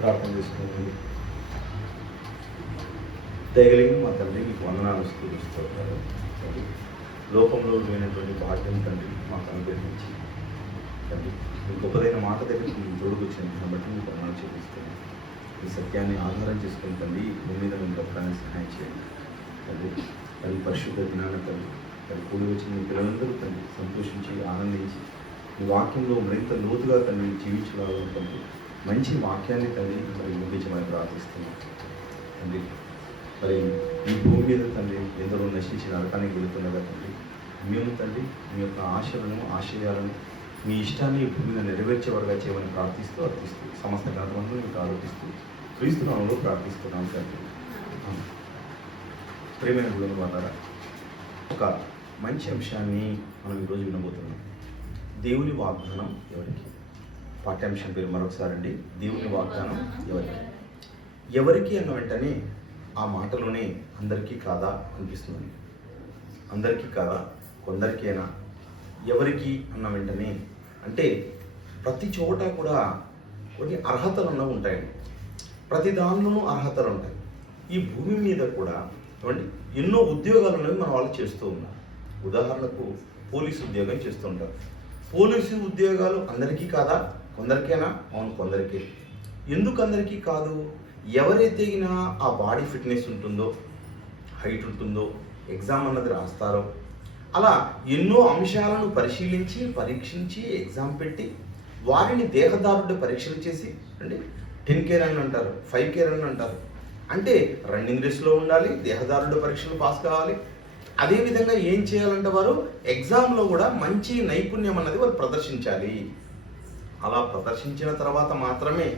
ప్రార్థన చేసుకుని దయగలిగిన మా తండ్రి మీకు వందనాలు స్తుతిస్తారు. లోకంలో లేనటువంటి భాగ్యం తండ్రి మాకు అనుగ్రహించి తండ్రి మీ గొప్పదైన మాట దగ్గర మీరు తోడుకొచ్చాను కాబట్టి మీకు వందనాలు చూపిస్తాను. ఈ సత్యాన్ని ఆధారం చేసుకుని తండ్రి మీ మీద మేము గొప్పని సహాయం చేయండి తండ్రి. అది పరిశుద్ధ జ్ఞాన తండ్రి అది కూడి వచ్చిన మీ పిల్లలందరూ తండ్రి సంతోషించి ఆనందించి ఈ వాక్యంలో మరింత లోతుగా తండ్రి జీవించగలగడం తండ్రి మంచి వాక్యాన్ని తండ్రి మరి ముగించమని ప్రార్థిస్తున్నాం తండ్రి. మరి ఈ భూమి మీద తండ్రి ఎందరో నశించి నరకానికి వెళుతున్నదా తండ్రి, మేము తండ్రి మీ యొక్క ఆశలను ఆశయాలను మీ ఇష్టాన్ని భూమి మీద నెరవేర్చేవారుగా చేయమని ప్రార్థిస్తూ అర్థిస్తూ సమస్త గణమంలో మీకు ఆలోచిస్తూ క్రీస్తునామంలో ప్రార్థిస్తున్నాం తండ్రి. ప్రేమైన గురువుల ద్వారా ఒక మంచి అంశాన్ని మనం ఈరోజు వినబోతున్నాం. దేవుని వాగ్దానం ఎవరికి? పాఠ్యాంశం పేరు మరొకసారి అండి. దేవుని వాగ్దానం ఎవరికి? ఎవరికి అన్న వెంటనే ఆ మాటలోనే అందరికీ కాదా అనిపిస్తుంది. అందరికీ కాదా, కొందరికైనా. ఎవరికి అన్న వెంటనే అంటే ప్రతి చోట కూడా కొన్ని అర్హతలు అన్నవి ఉంటాయండి. ప్రతి దానిలోనూ అర్హతలు ఉంటాయి. ఈ భూమి మీద కూడా ఏమండి ఎన్నో ఉద్యోగాలు అనేవి మన వాళ్ళు చేస్తూ ఉన్నారు. ఉదాహరణకు పోలీసు ఉద్యోగం చేస్తూ ఉంటారు. పోలీసు ఉద్యోగాలు అందరికీ కాదా, కొందరికైనా? అవును, కొందరికే. ఎందుకు అందరికీ కాదు? ఎవరైతే ఆ బాడీ ఫిట్నెస్ ఉంటుందో, హైట్ ఉంటుందో, ఎగ్జామ్ అన్నది రాస్తారో, అలా ఎన్నో అంశాలను పరిశీలించి పరీక్షించి ఎగ్జామ్ పెట్టి వారిని దేహదారుడు పరీక్షలు చేసి అంటే 10K రన్ అంటారు, 5K రన్ అంటారు. అంటే రన్నింగ్ రేస్లో ఉండాలి, దేహదారుడు పరీక్షలు పాస్ కావాలి. అదేవిధంగా ఏం చేయాలంటే వారు ఎగ్జామ్లో కూడా మంచి నైపుణ్యం అన్నది వారు ప్రదర్శించాలి. అలా ప్రదర్శించిన తర్వాత మాత్రమే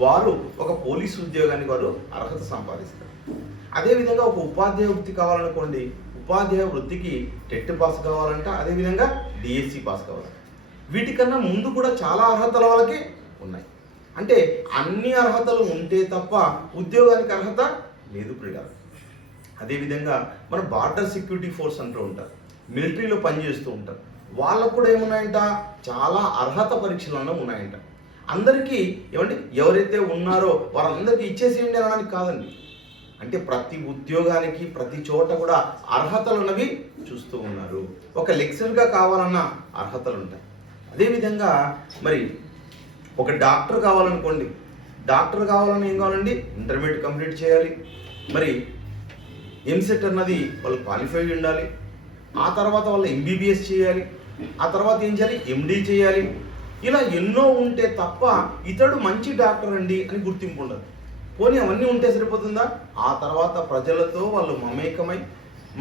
వారు ఒక పోలీసు ఉద్యోగానికి వారు అర్హత సంపాదిస్తారు. అదేవిధంగా ఒక ఉపాధ్యాయ వృత్తి కావాలనుకోండి, ఉపాధ్యాయ వృత్తికి టెట్ పాస్ కావాలంట, అదేవిధంగా డిఎస్సి పాస్ కావాలి. వీటికన్నా ముందు కూడా చాలా అర్హతల వాళ్ళకి ఉన్నాయి. అంటే అన్ని అర్హతలు ఉంటే తప్ప ఉద్యోగానికి అర్హత లేదు ప్రియులారా. అదేవిధంగా మన బార్డర్ సెక్యూరిటీ ఫోర్స్ అంటూ ఉంటారు, మిలిటరీలో పనిచేస్తూ ఉంటారు. వాళ్ళకు కూడా ఏమున్నాయంట, చాలా అర్హత పరీక్షలు అన్నవి ఉన్నాయంట. అందరికీ ఏమండి ఎవరైతే ఉన్నారో వారందరికీ ఇచ్చేసేయండి అనడానికి కాదండి. అంటే ప్రతి ఉద్యోగానికి ప్రతి చోట కూడా అర్హతలు ఉన్నవి చూస్తూ ఉన్నారు. ఒక లెక్చరర్గా కావాలన్నా అర్హతలు ఉంటాయి. అదేవిధంగా మరి ఒక డాక్టర్ కావాలనుకోండి, డాక్టర్ కావాలని ఏం కావాలండి, ఇంటర్మీడియట్ కంప్లీట్ చేయాలి. మరి ఎంసెట్ అన్నది వాళ్ళు క్వాలిఫై ఉండాలి. ఆ తర్వాత వాళ్ళు ఎంబీబీఎస్ చేయాలి. ఆ తర్వాత ఏం చేయాలి, ఎండీ చేయాలి. ఇలా ఎన్నో ఉంటే తప్ప ఇతడు మంచి డాక్టర్ అండి అని గుర్తింపు ఉండదు. పోనీ అవన్నీ ఉంటే సరిపోతుందా? ఆ తర్వాత ప్రజలతో వాళ్ళు మమేకమై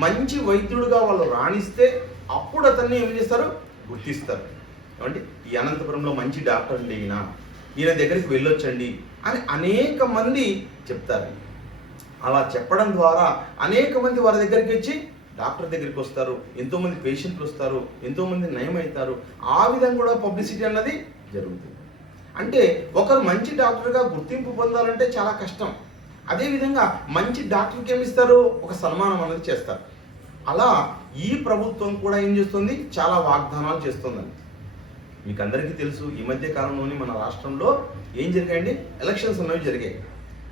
మంచి వైద్యుడుగా వాళ్ళు రాణిస్తే అప్పుడు అతన్ని ఏం చేస్తారు, గుర్తిస్తారు. ఏమంటే ఈ అనంతపురంలో మంచి డాక్టర్ అండి ఈయన దగ్గరికి వెళ్ళొచ్చండి అని అనేక మంది చెప్తారు. అలా చెప్పడం ద్వారా అనేక మంది వారి దగ్గరికి వచ్చి డాక్టర్ దగ్గరికి వస్తారు. ఎంతోమంది పేషెంట్లు వస్తారు, ఎంతోమంది నయం అవుతారు. ఆ విధంగా కూడా పబ్లిసిటీ అన్నది జరుగుతుంది. అంటే ఒకరు మంచి డాక్టర్గా గుర్తింపు పొందాలంటే చాలా కష్టం. అదేవిధంగా మంచి డాక్టర్కి ఏమిస్తారు, ఒక సన్మానం అనేది చేస్తారు. అలా ఈ ప్రభుత్వం కూడా ఏం చేస్తుంది, చాలా వాగ్దానాలు చేస్తుందండి. మీకు అందరికీ తెలుసు, ఈ మధ్య కాలంలోని మన రాష్ట్రంలో ఏం జరిగాయండి, ఎలక్షన్స్ అనేవి జరిగాయి.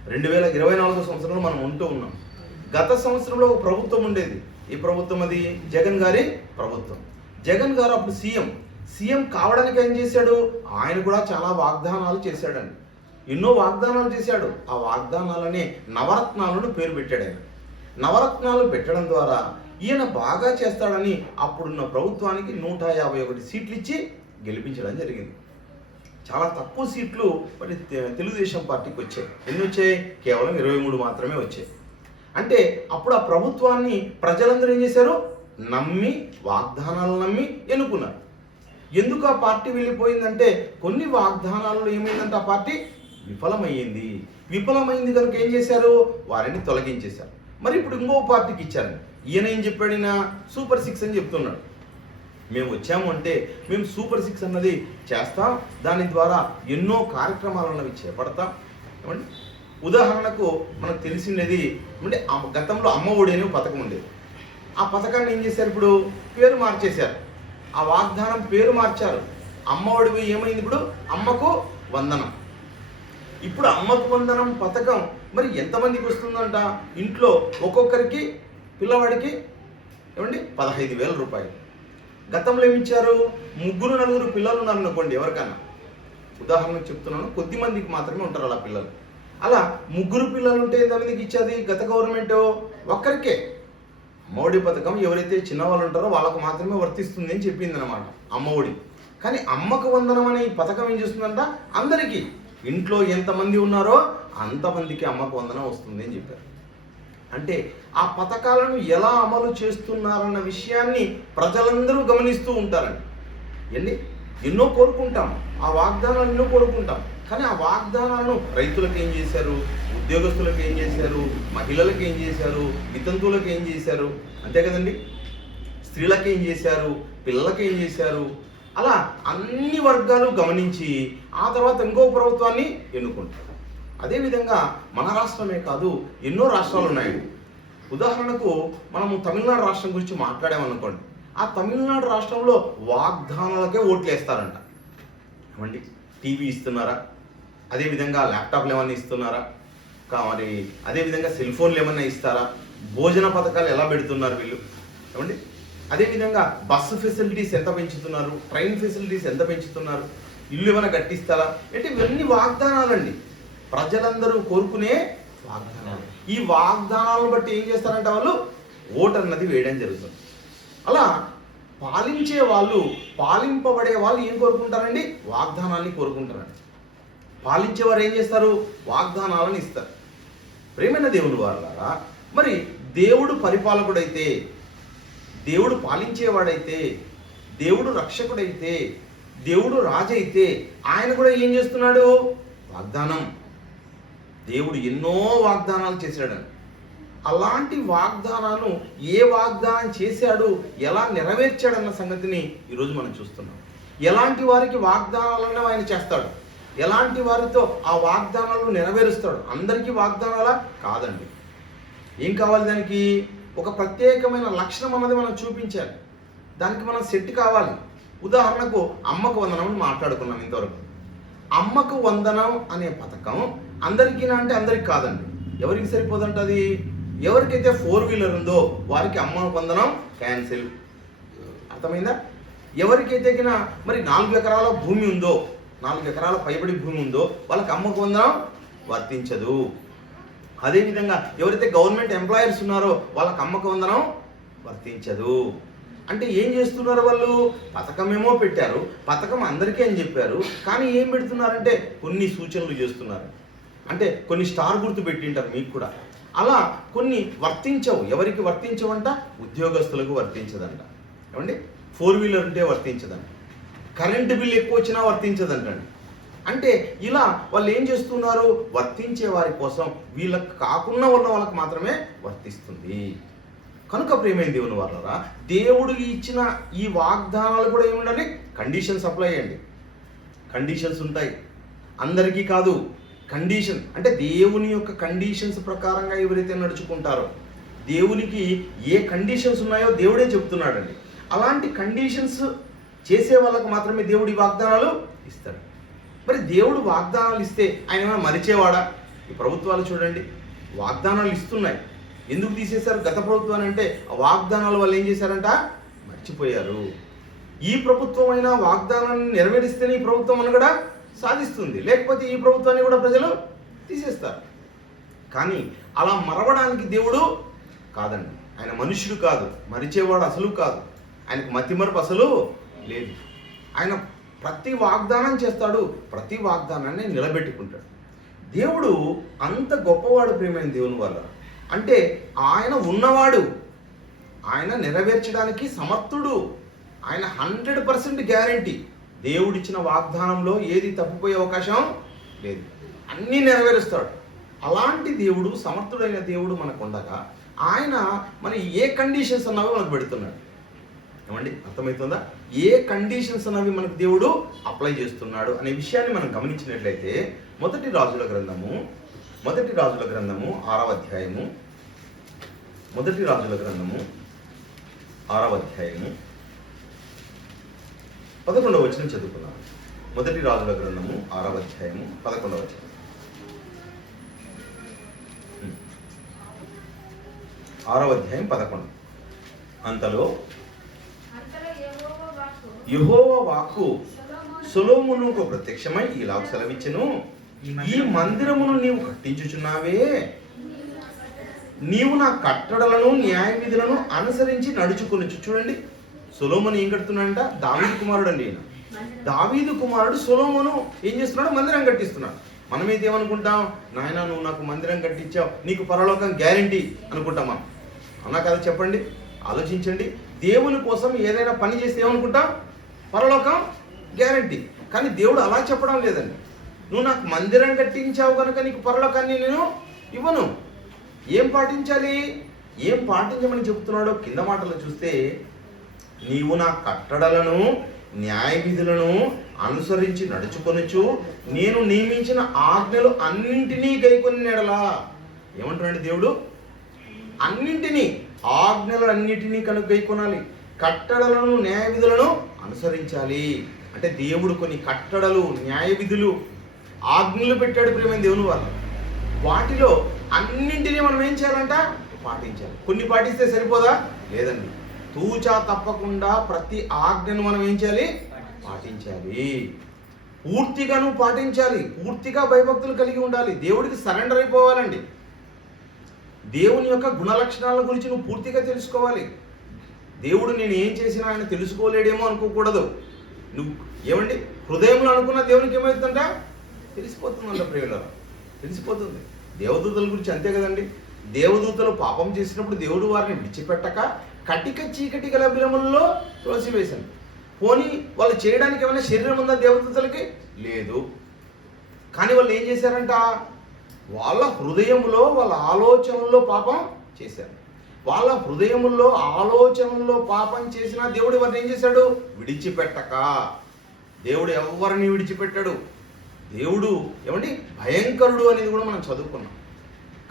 2024 సంవత్సరంలో మనం ఉంటూ ఉన్నాం. గత సంవత్సరంలో ఒక ప్రభుత్వం ఉండేది. ఈ ప్రభుత్వం అది జగన్ గారి ప్రభుత్వం. జగన్ గారు అప్పుడు సీఎం కావడానికి ఏం చేశాడు, ఆయన కూడా చాలా వాగ్దానాలు చేశాడండి. ఎన్నో వాగ్దానాలు చేశాడు. ఆ వాగ్దానాలనే నవరత్నాలను పేరు పెట్టాడు ఆయన. నవరత్నాలు పెట్టడం ద్వారా ఈయన బాగా చేస్తాడని అప్పుడున్న ప్రభుత్వానికి 151 సీట్లు ఇచ్చి గెలిపించడం జరిగింది. చాలా తక్కువ సీట్లు మరి తెలుగుదేశం పార్టీకి వచ్చాయి. ఎన్ని వచ్చాయి, కేవలం 23 మాత్రమే వచ్చాయి. అంటే అప్పుడు ఆ ప్రభుత్వాన్ని ప్రజలందరూ ఏం చేశారు, నమ్మి వాగ్దానాలు నమ్మి ఎన్నుకున్నారు. ఎందుకు ఆ పార్టీ వెళ్ళిపోయిందంటే కొన్ని వాగ్దానాలలో ఏమైందంటే ఆ పార్టీ విఫలమైంది కనుక ఏం చేశారు, వారిని తొలగించేశారు. మరి ఇప్పుడు ఇంకో పార్టీకి ఇచ్చారు. ఈయన ఏం చెప్పాడు, సూపర్ 6 అని చెప్తున్నాడు. మేము వచ్చాము అంటే మేము సూపర్ 6 అన్నది చేస్తాం, దాని ద్వారా ఎన్నో కార్యక్రమాలు అన్నవి చేపడతాం. ఏమండి ఉదాహరణకు మనకు తెలిసినది అంటే గతంలో అమ్మ ఒడి అనే పథకం ఉండేది. ఆ పథకాన్ని ఏం చేశారు, ఇప్పుడు పేరు మార్చేశారు. ఆ వాగ్దానం పేరు మార్చారు. అమ్మ ఒడి ఏమైంది, ఇప్పుడు అమ్మకు వందనం. ఇప్పుడు అమ్మకు వందనం పథకం మరి ఎంతమందికి వస్తుందంట? ఇంట్లో ఒక్కొక్కరికి పిల్లవాడికి ఏమండి 15,000 రూపాయలు. గతంలో ఏమిచ్చారు? 3-4 పిల్లలు ఉన్నారు అనుకోండి, ఎవరికన్నా ఉదాహరణకు చెప్తున్నాను, కొద్ది మందికి మాత్రమే ఉంటారు అలా పిల్లలు. అలా 3 పిల్లలు ఉంటే ఎంతమందికి ఇచ్చేది గత గవర్నమెంట్? ఒక్కరికే. అమ్మఒడి పథకం ఎవరైతే చిన్నవాళ్ళు ఉంటారో వాళ్ళకు మాత్రమే వర్తిస్తుంది అని చెప్పింది అనమాట అమ్మఒడి. కానీ అమ్మకు వందనం అనే ఈ పథకం ఏం చేస్తుందంట? అందరికీ, ఇంట్లో ఎంతమంది ఉన్నారో అంతమందికి అమ్మకు వందనం వస్తుంది అని చెప్పారు. అంటే ఆ పథకాలను ఎలా అమలు చేస్తున్నారన్న విషయాన్ని ప్రజలందరూ గమనిస్తూ ఉంటారండి. ఎన్నో కోరుకుంటాం, ఆ వాగ్దానాలు ఎన్నో కోరుకుంటాం. కానీ ఆ వాగ్దానాలను రైతులకు ఏం చేశారు, ఉద్యోగస్తులకు ఏం చేశారు, మహిళలకు ఏం చేశారు, వితంతువులకు ఏం చేశారు, అంతే కదండి, స్త్రీలకు ఏం చేశారు, పిల్లలకు ఏం చేశారు, అలా అన్ని వర్గాలు గమనించి ఆ తర్వాత ఇంకో ప్రభుత్వాన్ని ఎన్నుకుంటారు. అదేవిధంగా మన రాష్ట్రమే కాదు, ఎన్నో రాష్ట్రాలు ఉన్నాయి. ఉదాహరణకు మనము తమిళనాడు రాష్ట్రం గురించి మాట్లాడామనుకోండి, ఆ తమిళనాడు రాష్ట్రంలో వాగ్దానాలకే ఓట్లు వేస్తారంట. ఏమండి, టీవీ ఇస్తున్నారా, అదేవిధంగా ల్యాప్టాప్లు ఏమన్నా ఇస్తున్నారా, మరి అదేవిధంగా సెల్ ఫోన్లు ఏమన్నా ఇస్తారా, భోజన పథకాలు ఎలా పెడుతున్నారు వీళ్ళు, ఏమండి, అదేవిధంగా బస్సు ఫెసిలిటీస్ ఎంత పెంచుతున్నారు, ట్రైన్ ఫెసిలిటీస్ ఎంత పెంచుతున్నారు, ఇల్లు ఏమైనా కట్టిస్తారా అంటే ఇవన్నీ వాగ్దానాలండి, ప్రజలందరూ కోరుకునే వాగ్దానాలు. ఈ వాగ్దానాలను బట్టి ఏం చేస్తారంటే వాళ్ళు ఓటు అన్నది వేయడం జరుగుతుంది. అలా పాలించే వాళ్ళు, పాలింపబడే వాళ్ళు ఏం కోరుకుంటారండి? వాగ్దానాన్ని కోరుకుంటారండి. పాలించేవారు ఏం చేస్తారు? వాగ్దానాలను ఇస్తారు. ప్రేమైన దేవుని వారలారా, మరి దేవుడు పరిపాలకుడైతే, దేవుడు పాలించేవాడైతే, దేవుడు రక్షకుడైతే, దేవుడు రాజు అయితే ఆయన కూడా ఏం చేస్తున్నాడు? వాగ్దానం. దేవుడు ఎన్నో వాగ్దానాలు చేశాడు. అలాంటి వాగ్దానాలను ఏ వాగ్దానం చేశాడు, ఎలా నెరవేర్చాడన్న సంగతిని ఈరోజు మనం చూస్తున్నాం. ఎలాంటి వారికి వాగ్దానాలను ఆయన చేస్తాడు, ఎలాంటి వారితో ఆ వాగ్దానాలను నెరవేరుస్తాడు. అందరికీ వాగ్దానాలా? కాదండి. ఏం కావాలి దానికి? ఒక ప్రత్యేకమైన లక్షణం అన్నది మనం చూపించాలి. దానికి మనం సెట్ కావాలి. ఉదాహరణకు అమ్మకు వందనం మాట్లాడుకున్నాం ఇంతవరకు. అమ్మకు వందనం అనే పథకం అందరికీనా అంటే అందరికి కాదండి. ఎవరికి సరిపోదంట అది? ఎవరికైతే 4 వీలర్ ఉందో వారికి అమ్మకు వందనం క్యాన్సిల్. అర్థమైందా? ఎవరికైతే మరి 4 ఎకరాల భూమి ఉందో, 4 ఎకరాల పైబడి భూమి ఉందో వాళ్ళకి అమ్మకు వందనం వర్తించదు. అదేవిధంగా ఎవరైతే గవర్నమెంట్ ఎంప్లాయర్స్ ఉన్నారో వాళ్ళకి అమ్మకు వందనం వర్తించదు. అంటే ఏం చేస్తున్నారు వాళ్ళు? పథకమేమో పెట్టారు, పథకం అందరికీ అని చెప్పారు, కానీ ఏం పెడుతున్నారంటే కొన్ని సూచనలు చేస్తున్నారు. అంటే కొన్ని స్టార్ గుర్తు పెట్టింటారు మీకు కూడా. అలా కొన్ని వర్తించవు. ఎవరికి వర్తించవంట? ఉద్యోగస్తులకు వర్తించదంట. ఏమండి, 4 వీలర్ ఉంటే వర్తించదంట, కరెంటు బిల్ ఎక్కువ వచ్చినా వర్తించదంటండి. అంటే ఇలా వాళ్ళు ఏం చేస్తున్నారు? వర్తించే వారి కోసం, వీళ్ళకి కాకుండా ఉన్న వాళ్ళకి మాత్రమే వర్తిస్తుంది. కనుక ప్రియమైన దేవుని వాళ్ళరా, దేవుడు ఇచ్చిన ఈ వాగ్దానాలు కూడా ఏముండాలి? కండిషన్స్ అప్లై అయ్యండి. కండిషన్స్ ఉంటాయి, అందరికీ కాదు. కండిషన్ అంటే దేవుని యొక్క కండిషన్స్ ప్రకారంగా ఎవరైతే నడుచుకుంటారో, దేవునికి ఏ కండిషన్స్ ఉన్నాయో దేవుడే చెప్తున్నాడండి. అలాంటి కండిషన్స్ చేసే వాళ్ళకు మాత్రమే దేవుడి వాగ్దానాలు ఇస్తాడు. మరి దేవుడు వాగ్దానాలు ఇస్తే ఆయన ఏమైనా మరిచేవాడా? ఈ ప్రభుత్వాలు చూడండి, వాగ్దానాలు ఇస్తున్నాయి. ఎందుకు తీసేశారు గత ప్రభుత్వాన్ని అంటే ఆ వాగ్దానాల వల్ల ఏం చేశారంట? మర్చిపోయారు. ఈ ప్రభుత్వం అయినా వాగ్దానాన్ని నెరవేరిస్తేనే ఈ ప్రభుత్వం అని కూడా సాధిస్తుంది, లేకపోతే ఈ ప్రభుత్వాన్ని కూడా ప్రజలు తీసేస్తారు. కానీ అలా మరవడానికి దేవుడు కాదండి. ఆయన మనుష్యుడు కాదు, మరిచేవాడు అసలు కాదు, ఆయనకు మతిమరుపు అసలు లేదు. ఆయన ప్రతి వాగ్దానం చేస్తాడు, ప్రతి వాగ్దానాన్ని నిలబెట్టుకుంటాడు. దేవుడు అంత గొప్పవాడు ప్రియమైన దేవుని వల్ల. అంటే ఆయన ఉన్నవాడు, ఆయన నెరవేర్చడానికి సమర్థుడు, ఆయన 100% గ్యారంటీ. దేవుడిచ్చిన వాగ్దానంలో ఏది తప్పిపోయే అవకాశం లేదు, అన్నీ నెరవేరుస్తాడు. అలాంటి దేవుడు, సమర్థుడైన దేవుడు మనకు ఉండగా ఆయన మన ఏ కండిషన్స్ అన్నవి మనకు పెడుతున్నాడు. ఏమండి, అర్థమవుతుందా? ఏ కండిషన్స్ అన్నవి మనకు దేవుడు అప్లై చేస్తున్నాడు అనే విషయాన్ని మనం గమనించినట్లయితే మొదటి రాజుల గ్రంథము 6వ అధ్యాయము, మొదటి రాజుల గ్రంథము 6వ అధ్యాయము 11వ వచనం చదువుకున్నాం. మొదటి రాజుల గ్రంథము 6వ అధ్యాయము 11వ వచనం. 6వ అధ్యాయం 11. అంతలో యెహోవా వాక్కు సొలొమోనుకు ప్రత్యక్షమై ఇలాగ సెలవిచ్చెను, ఈ మందిరమును నీవు కట్టించుచున్నావే, నీవు నా కట్టడలను న్యాయ విధులను అనుసరించి నడుచుకొనొచ్చు. చూడండి, సొలొమోను ఏం కడుతున్నాడంట? దావీదు కుమారుడు అండి. దావీదు కుమారుడు సొలొమోను ఏం చేస్తున్నాడు? మందిరం కట్టిస్తున్నాడు. మనమైతే ఏమనుకుంటాం? నాయన నువ్వు నాకు మందిరం కట్టించావు, నీకు పరలోకం గ్యారంటీ అనుకుంటాం మనం. అన్నా కదా? చెప్పండి, ఆలోచించండి. దేవుని కోసం ఏదైనా పని చేస్తే ఏమనుకుంటాం? పరలోకం గ్యారంటీ. కానీ దేవుడు అలా చెప్పడం లేదండి. నువ్వు నాకు మందిరం కట్టించావు కనుక నీకు పరలోకాన్ని నేను ఇవ్వను. ఏం పాటించాలి? ఏం పాటించమని చెబుతున్నాడో కింద మాటలు చూస్తే, నీవు నా కట్టడలను న్యాయ విధులను అనుసరించి నడుచుకొనొచ్చు, నేను నియమించిన ఆజ్ఞలు అన్నింటినీ గైకొనినెడలా. ఏమంటున్నాడు దేవుడు? అన్నింటినీ, ఆజ్ఞలన్నింటినీ కనుక గైకొనాలి, కట్టడలను న్యాయ విధులను అనుసరించాలి. అంటే దేవుడు కొన్ని కట్టడలు, న్యాయ విధులు, ఆజ్ఞలు పెట్టాడు ప్రియమైన దేవుని వల్ల. వాటిలో అన్నింటినీ మనం ఏం చేయాలంట? పాటించాలి. కొన్ని పాటిస్తే సరిపోదా? లేదండి. తూచా తప్పకుండా ప్రతి ఆజ్ఞను మనం ఏం చేయాలి? పాటించాలి. పూర్తిగాను పాటించాలి. పూర్తిగా భయభక్తులు కలిగి ఉండాలి. దేవుడికి సరెండర్ అయిపోవాలండి. దేవుని యొక్క గుణలక్షణాల గురించి నువ్వు పూర్తిగా తెలుసుకోవాలి. దేవుడు నేను ఏం చేసినా ఆయన తెలుసుకోలేడేమో అనుకోకూడదు. నువ్వు ఏమండి హృదయంలో అనుకున్న దేవునికి ఏమవుతుందంట? తెలిసిపోతుందంట ప్రియులారా, తెలిసిపోతుంది. దేవదూతల గురించి అంతే కదండి. దేవదూతలు పాపం చేసినప్పుడు దేవుడు వారిని విడిచిపెట్టక కటిక చీకటి గల బిలములలో త్రోసివేశాను. పోనీ వాళ్ళు చేయడానికి ఏమైనా శరీరం ఉందా దేవదూతలకి? లేదు. కానీ వాళ్ళు ఏం చేశారంట? వాళ్ళ హృదయంలో, వాళ్ళ ఆలోచనల్లో పాపం చేశారు. వాళ్ళ హృదయముల్లో, ఆలోచనల్లో పాపం చేసిన దేవుడు వారిని ఏం చేశాడు? విడిచిపెట్టక. దేవుడు ఎవరిని విడిచిపెట్టాడు. దేవుడు ఏమండి భయంకరుడు అనేది కూడా మనం చదువుకున్నాం.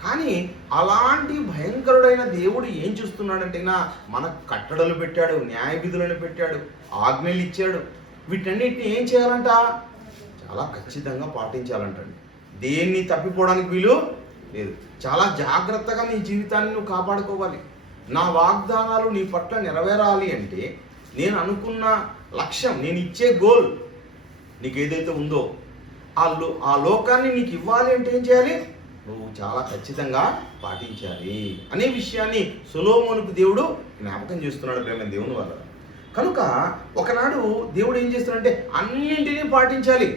కానీ అలాంటి భయంకరుడైన దేవుడు ఏం చూస్తున్నాడంటే, మనకు కట్టడలు పెట్టాడు, న్యాయ విధులను పెట్టాడు, ఆజ్ఞలు ఇచ్చాడు. వీటన్నిటిని ఏం చేయాలంట? చాలా ఖచ్చితంగా పాటించాలంటండి. దేన్ని తప్పిపోవడానికి వీలు లేదు. చాలా జాగ్రత్తగా నీ జీవితాన్ని నువ్వు కాపాడుకోవాలి. నా వాగ్దానాలు నీ పట్ల నెరవేరాలి అంటే, నేను అనుకున్న లక్ష్యం, నేను ఇచ్చే గోల్ నీకు ఏదైతే ఉందో ఆ లోకాన్ని నీకు ఇవ్వాలి అంటే ఏం చేయాలి? నువ్వు చాలా ఖచ్చితంగా పాటించాలి అనే విషయాన్ని సొలొమోనుకు దేవుడు జ్ఞాపకం చేస్తున్నాడు ప్రేమ దేవుని వల్ల. కనుక ఒకనాడు దేవుడు ఏం చేస్తున్నాడంటే, అన్నింటినీ పాటించాలి,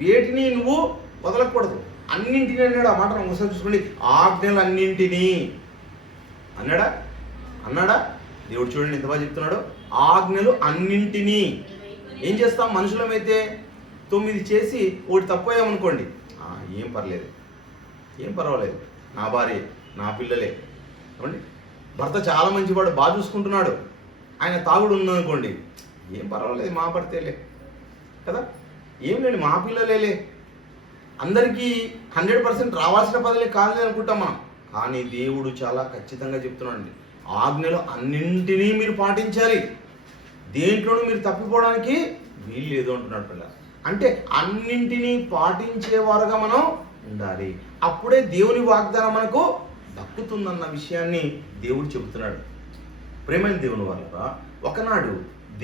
వేటిని నువ్వు వదలకూడదు. అన్నింటినీ అన్నాడు. ఆ మాట ఒకసారి చూసుకోండి. ఆజ్ఞలు అన్నింటినీ అన్నాడా దేవుడు? చూడండి ఎంత బాగా చెప్తున్నాడు. ఆజ్ఞలు అన్నింటినీ. ఏం చేస్తాం? మనుషులమైతే 9 చేసి ఒకటి తప్పయ్యామనుకోండి, ఏం పర్లేదు, ఏం పర్వాలేదు, నా భార్య, నా పిల్లలే. ఏమండి, భర్త చాలా మంచివాడు, బాగా చూసుకుంటున్నాడు, ఆయన తాగుడు ఉందనుకోండి, ఏం పర్వాలేదు, మా భర్తేలే కదా, ఏం లేండి, మా పిల్లలేలే, అందరికీ 100% రావాల్సిన పదలే కాలేదు అనుకుంటాం మనం. కానీ దేవుడు చాలా ఖచ్చితంగా చెప్తున్నాడండి, ఆజ్ఞలు అన్నింటినీ మీరు పాటించాలి, దేంట్లోనూ మీరు తప్పిపోవడానికి వీలు లేదు అంటున్నాడు పిల్లలు. అంటే అన్నింటినీ పాటించేవారుగా మనం ఉండాలి. అప్పుడే దేవుని వాగ్దానం మనకు దక్కుతుందన్న విషయాన్ని దేవుడు చెబుతున్నాడు. ప్రేమైన దేవుని వల్ల ఒకనాడు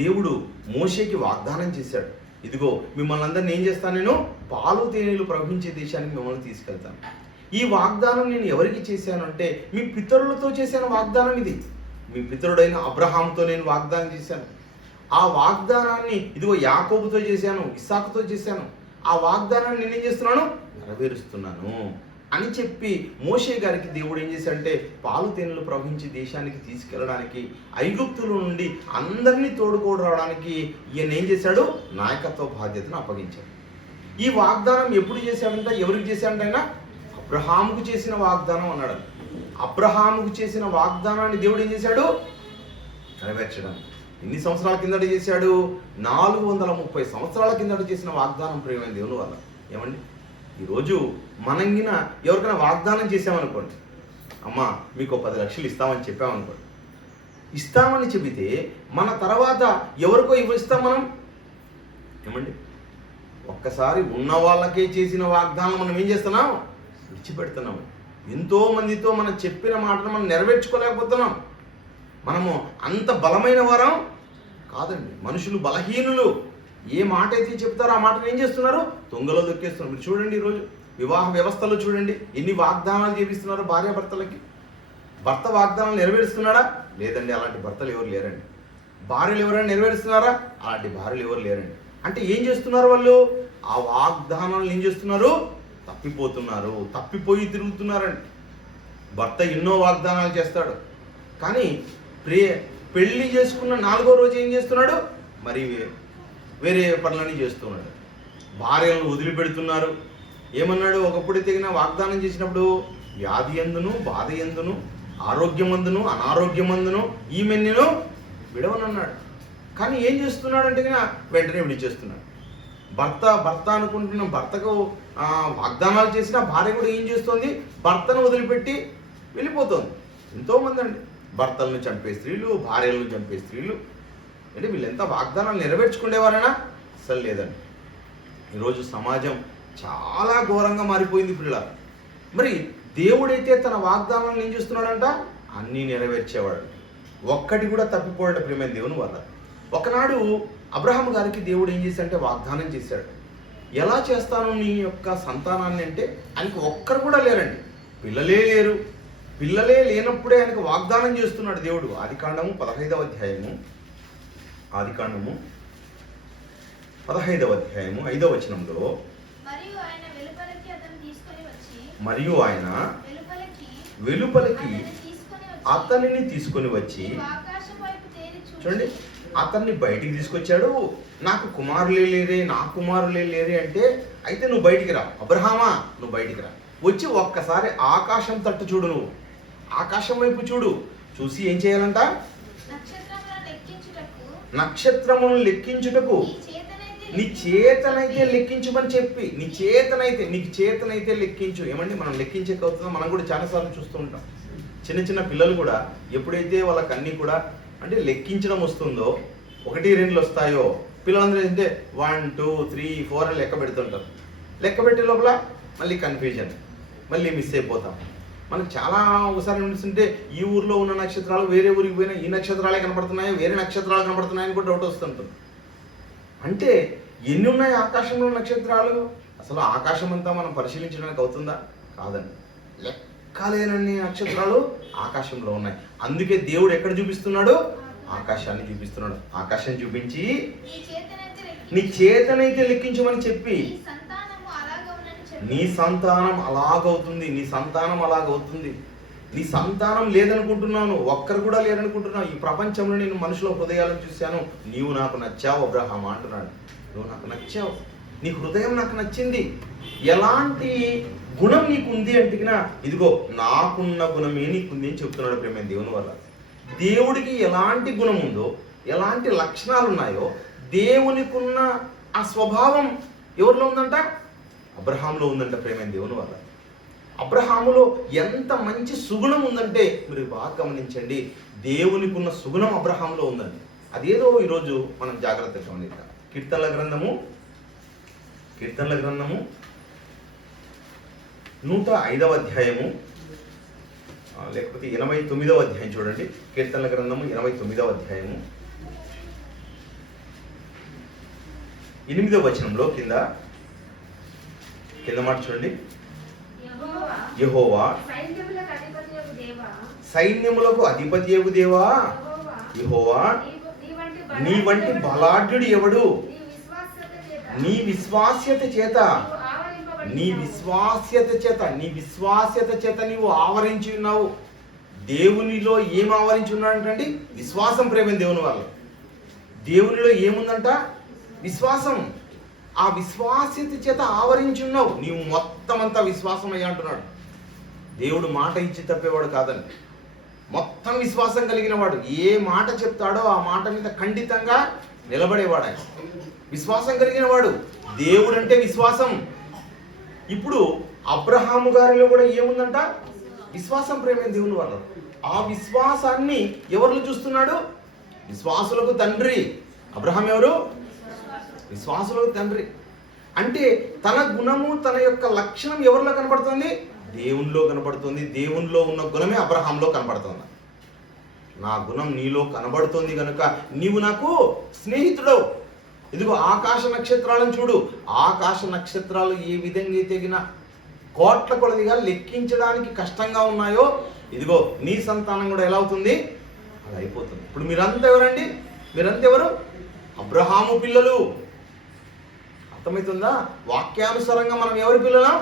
దేవుడు మోషేకి వాగ్దానం చేశాడు, ఇదిగో మిమ్మల్ని అందరినీ ఏం చేస్తాను, నేను పాలు తేనెలు ప్రవహించే దేశానికి మిమ్మల్ని తీసుకెళ్తాను. ఈ వాగ్దానం నేను ఎవరికి చేశాను అంటే, మీ పితరులతో చేశాను వాగ్దానం. ఇది మీ పితరుడైన అబ్రహాముతో నేను వాగ్దానం చేశాను. ఆ వాగ్దానాన్ని ఇదిగో యాకోబుతో చేశాను, ఇస్సాకుతో చేశాను. ఆ వాగ్దానాన్ని నేనేం చేస్తున్నాను, నెరవేరుస్తున్నాను అని చెప్పి మోషే గారికి దేవుడు ఏం చేశాడంటే, పాలు తేనెలు ప్రవహించి దేశానికి తీసుకెళ్ళడానికి, ఐగుప్తుల నుండి అందరినీ తోడుకోడు రావడానికి ఈయన ఏం చేశాడు, నాయకత్వ బాధ్యతను అప్పగించాడు. ఈ వాగ్దానం ఎప్పుడు చేశాడంట, ఎవరికి చేశాడంటే, ఆయన అబ్రహాముకు చేసిన వాగ్దానం అన్నాడు. అబ్రహాముకు చేసిన వాగ్దానాన్ని దేవుడు ఏం చేశాడు, నెరవేర్చడానికి. ఎన్ని సంవత్సరాల కిందట చేశాడు, 430 సంవత్సరాల కిందట చేసిన వాగ్దానం ప్రియమైన దేవుని వల్ల. ఏమండి, ఈరోజు మనంగిన ఎవరికైనా వాగ్దానం చేసామనుకోండి, అమ్మా మీకు 10 లక్షలు ఇస్తామని చెప్పామనుకోండి, ఇస్తామని చెబితే మన తర్వాత ఎవరికో ఇస్తాం మనం. ఏమండి, ఒక్కసారి ఉన్న వాళ్ళకే చేసిన వాగ్దానం మనం ఏం చేస్తున్నాం, విడిచిపెడుతున్నాము. ఎంతో మందితో మనం చెప్పిన మాటను మనం నెరవేర్చుకోలేకపోతున్నాం. మనము అంత బలమైన వారం కాదండి. మనుషులు బలహీనులు. ఏ మాట అయితే చెప్తారో ఆ మాటను ఏం చేస్తున్నారు? దొంగలో దొక్కేస్తున్నారు. మీరు చూడండి, ఈరోజు వివాహ వ్యవస్థలో చూడండి ఎన్ని వాగ్దానాలు చేపిస్తున్నారు భార్యాభర్తలకి. భర్త వాగ్దానాలు నెరవేరుస్తున్నాడా? లేదండి, అలాంటి భర్తలు ఎవరు లేరండి. భార్యలు ఎవరైనా నెరవేరుస్తున్నారా? అలాంటి భార్యలు ఎవరు లేరండి. అంటే ఏం చేస్తున్నారు వాళ్ళు? ఆ వాగ్దానాలను ఏం చేస్తున్నారు? తప్పిపోతున్నారు, తప్పిపోయి తిరుగుతున్నారండి. భర్త ఎన్నో వాగ్దానాలు చేస్తాడు, కానీ పెళ్లి చేసుకున్న 4వ రోజు ఏం చేస్తున్నాడు? మరి వేరే పనులన్నీ చేస్తున్నాడు. భార్యలను వదిలిపెడుతున్నారు. ఏమన్నాడు? ఒకప్పుడు తెగిన వాగ్దానం చేసినప్పుడు వ్యాధి ఎందును, బాధ ఎందును, ఆరోగ్యమందును, అనారోగ్యమందును ఈమె నేను విడవనన్నాడు. కానీ ఏం చేస్తున్నాడంటే వెంటనే విడిచేస్తున్నాడు. భర్త అనుకుంటున్న భర్తకు వాగ్దానాలు చేసిన భార్య కూడా ఏం చేస్తుంది? భర్తను వదిలిపెట్టి వెళ్ళిపోతుంది. ఎంతోమంది అండి భర్తలను చంపే స్త్రీలు, భార్యలను చంపే స్త్రీలు. అంటే వీళ్ళెంత వాగ్దానాలు నెరవేర్చుకునేవారైనా అసలు లేదండి. ఈరోజు సమాజం చాలా ఘోరంగా మారిపోయింది పిల్లలు. మరి దేవుడైతే తన వాగ్దానాలను ఏం చేస్తున్నాడంట? అన్నీ నెరవేర్చేవాడు. ఒక్కటి కూడా తప్పిపోయాడు ప్రియమైన దేవుని వల్ల. ఒకనాడు అబ్రహాం గారికి దేవుడు ఏం చేశాడంటే వాగ్దానం చేశాడు. ఎలా చేస్తాను నీ యొక్క సంతానాన్ని అంటే ఆయనకు ఒక్కరు కూడా లేరండి. పిల్లలే లేరు. పిల్లలే లేనప్పుడే ఆయనకు వాగ్దానం చేస్తున్నాడు దేవుడు. ఆదికాండము 15వ అధ్యాయము 5వ వచనంలో మరియు ఆయన వెలుపలికి అతనిని తీసుకొని వచ్చి, చూడండి, అతన్ని బయటికి తీసుకొచ్చాడు. నాకు కుమారులే లేరే, నా కుమారులే లేరే అంటే, అయితే నువ్వు బయటికి రా అబ్రహామా, నువ్వు బయటికి రా. వచ్చి ఒక్కసారి ఆకాశం తట్టు చూడు, నువ్వు ఆకాశం వైపు చూడు. చూసి ఏం చేయాలంట? నక్షత్రములను లెక్కించుటకు నీ చేతనైతే లెక్కించమని చెప్పి, నీకు చేతనైతే లెక్కించు. ఏమండి, మనం లెక్కించకపోతున్నాం. మనం కూడా చాలాసార్లు చూస్తూ ఉంటాం. చిన్న చిన్న పిల్లలు కూడా ఎప్పుడైతే వాళ్ళకి అన్నీ కూడా అంటే లెక్కించడం వస్తుందో, 1, 2 వస్తాయో, పిల్లలందరూ ఏంటంటే 1, 2, 3, 4 అని లెక్క పెడుతుంటారు. లెక్క పెట్టే లోపల మళ్ళీ కన్ఫ్యూజన్, మళ్ళీ మిస్ అయిపోతాం. మనకు చాలా ఒకసారి ఏమిస్తుంటే ఈ ఊర్లో ఉన్న నక్షత్రాలు వేరే ఊరికి పోయినా ఈ నక్షత్రాలే కనపడుతున్నాయో, వేరే నక్షత్రాలు కనపడుతున్నాయని కూడా డౌట్ వస్తుంటుంది. అంటే ఎన్ని ఉన్నాయి ఆకాశంలో నక్షత్రాలు? అసలు ఆకాశం అంతా మనం పరిశీలించడానికి అవుతుందా? కాదండి. లెక్కలేనన్ని నక్షత్రాలు ఆకాశంలో ఉన్నాయి. అందుకే దేవుడు ఎక్కడ చూపిస్తున్నాడు? ఆకాశాన్ని చూపిస్తున్నాడు. ఆకాశం చూపించి నీ చేతనైతే లెక్కించమని చెప్పి, నీ సంతానం అలాగవుతుంది, నీ సంతానం అలాగవుతుంది. నీ సంతానం లేదనుకుంటున్నాను, ఒక్కరు కూడా లేరనుకుంటున్నావు. ఈ ప్రపంచంలో నేను మనుషుల హృదయాలను చూశాను. నీవు నాకు నచ్చావు అబ్రహాం అంటున్నాడు. నువ్వు నాకు నచ్చావు, నీ హృదయం నాకు నచ్చింది. ఎలాంటి గుణం నీకు ఉంది అంటే, ఇదిగో నాకున్న గుణమే నీకుంది అని చెప్తున్నాడు ప్రేమ దేవుని వల్ల. దేవుడికి ఎలాంటి గుణం ఉందో, ఎలాంటి లక్షణాలు ఉన్నాయో, దేవునికున్న ఆ స్వభావం ఎవరిలో ఉందంట? అబ్రహాంలో ఉందంట ప్రేమ దేవుని వల్ల. అబ్రహాములో ఎంత మంచి సుగుణం ఉందంటే మీరు బాగా గమనించండి. దేవునికి ఉన్న సుగుణం అబ్రహాంలో ఉందండి. అదేదో ఈరోజు మనం జాగ్రత్తగా గమనిద్దాం. కీర్తనల గ్రంథము 105వ అధ్యాయము లేకపోతే 89వ అధ్యాయం చూడండి. కీర్తనల గ్రంథము 89వ అధ్యాయము 8వ వచనంలో కింద మాట చూడండి. యెహోవా సైన్యములకు అధిపతియగు దేవా, యెహోవా నీ వంటి బలాఢ్యుడు ఎవడు? నీ విశ్వాస్యత చేత నీవు ఆవరించి ఉన్నావు. దేవునిలో ఏం ఆవరించి ఉన్నాడంటే విశ్వాసం ప్రేమ దేవుని వల్ల. దేవునిలో ఏముందంట? విశ్వాసం. ఆ విశ్వాస్యత చేత ఆవరించి ఉన్నావు. నీవు మొత్తం అంతా విశ్వాసం అయ్యా అంటున్నాడు. దేవుడు మాట ఇచ్చి తప్పేవాడు కాదండి. మొత్తం విశ్వాసం కలిగిన వాడు. ఏ మాట చెప్తాడో ఆ మాట మీద ఖండితంగా నిలబడేవాడు. ఆయన విశ్వాసం కలిగిన వాడు. దేవుడు అంటే విశ్వాసం. ఇప్పుడు అబ్రహాము గారిలో కూడా ఏముందంట? విశ్వాసం ప్రేమ దేవుని వల్ల. ఆ విశ్వాసాన్ని ఎవరిలో చూస్తున్నాడు? విశ్వాసులకు తండ్రి. అబ్రహాం ఎవరు? విశ్వాసులకు తండ్రి. అంటే తన గుణము, తన యొక్క లక్షణం ఎవరిలో కనపడుతుంది? దేవునిలో కనబడుతుంది. దేవునిలో ఉన్న గుణమే అబ్రహాంలో కనబడుతుంది. నా గుణం నీలో కనబడుతుంది కనుక నీవు నాకు స్నేహితుడు. ఇదిగో ఆకాశ నక్షత్రాలను చూడు. ఆకాశ నక్షత్రాలు ఏ విధంగా తెగిన కోట్ల కొలదిగా లెక్కించడానికి కష్టంగా ఉన్నాయో, ఇదిగో నీ సంతానం కూడా ఎలా అవుతుంది, అలా అయిపోతుంది. ఇప్పుడు మీరంతా ఎవరండి? మీరంతా ఎవరు? అబ్రహాము పిల్లలు. అర్థమవుతుందా? వాక్యానుసారంగా మనం ఎవరి పిల్లలం?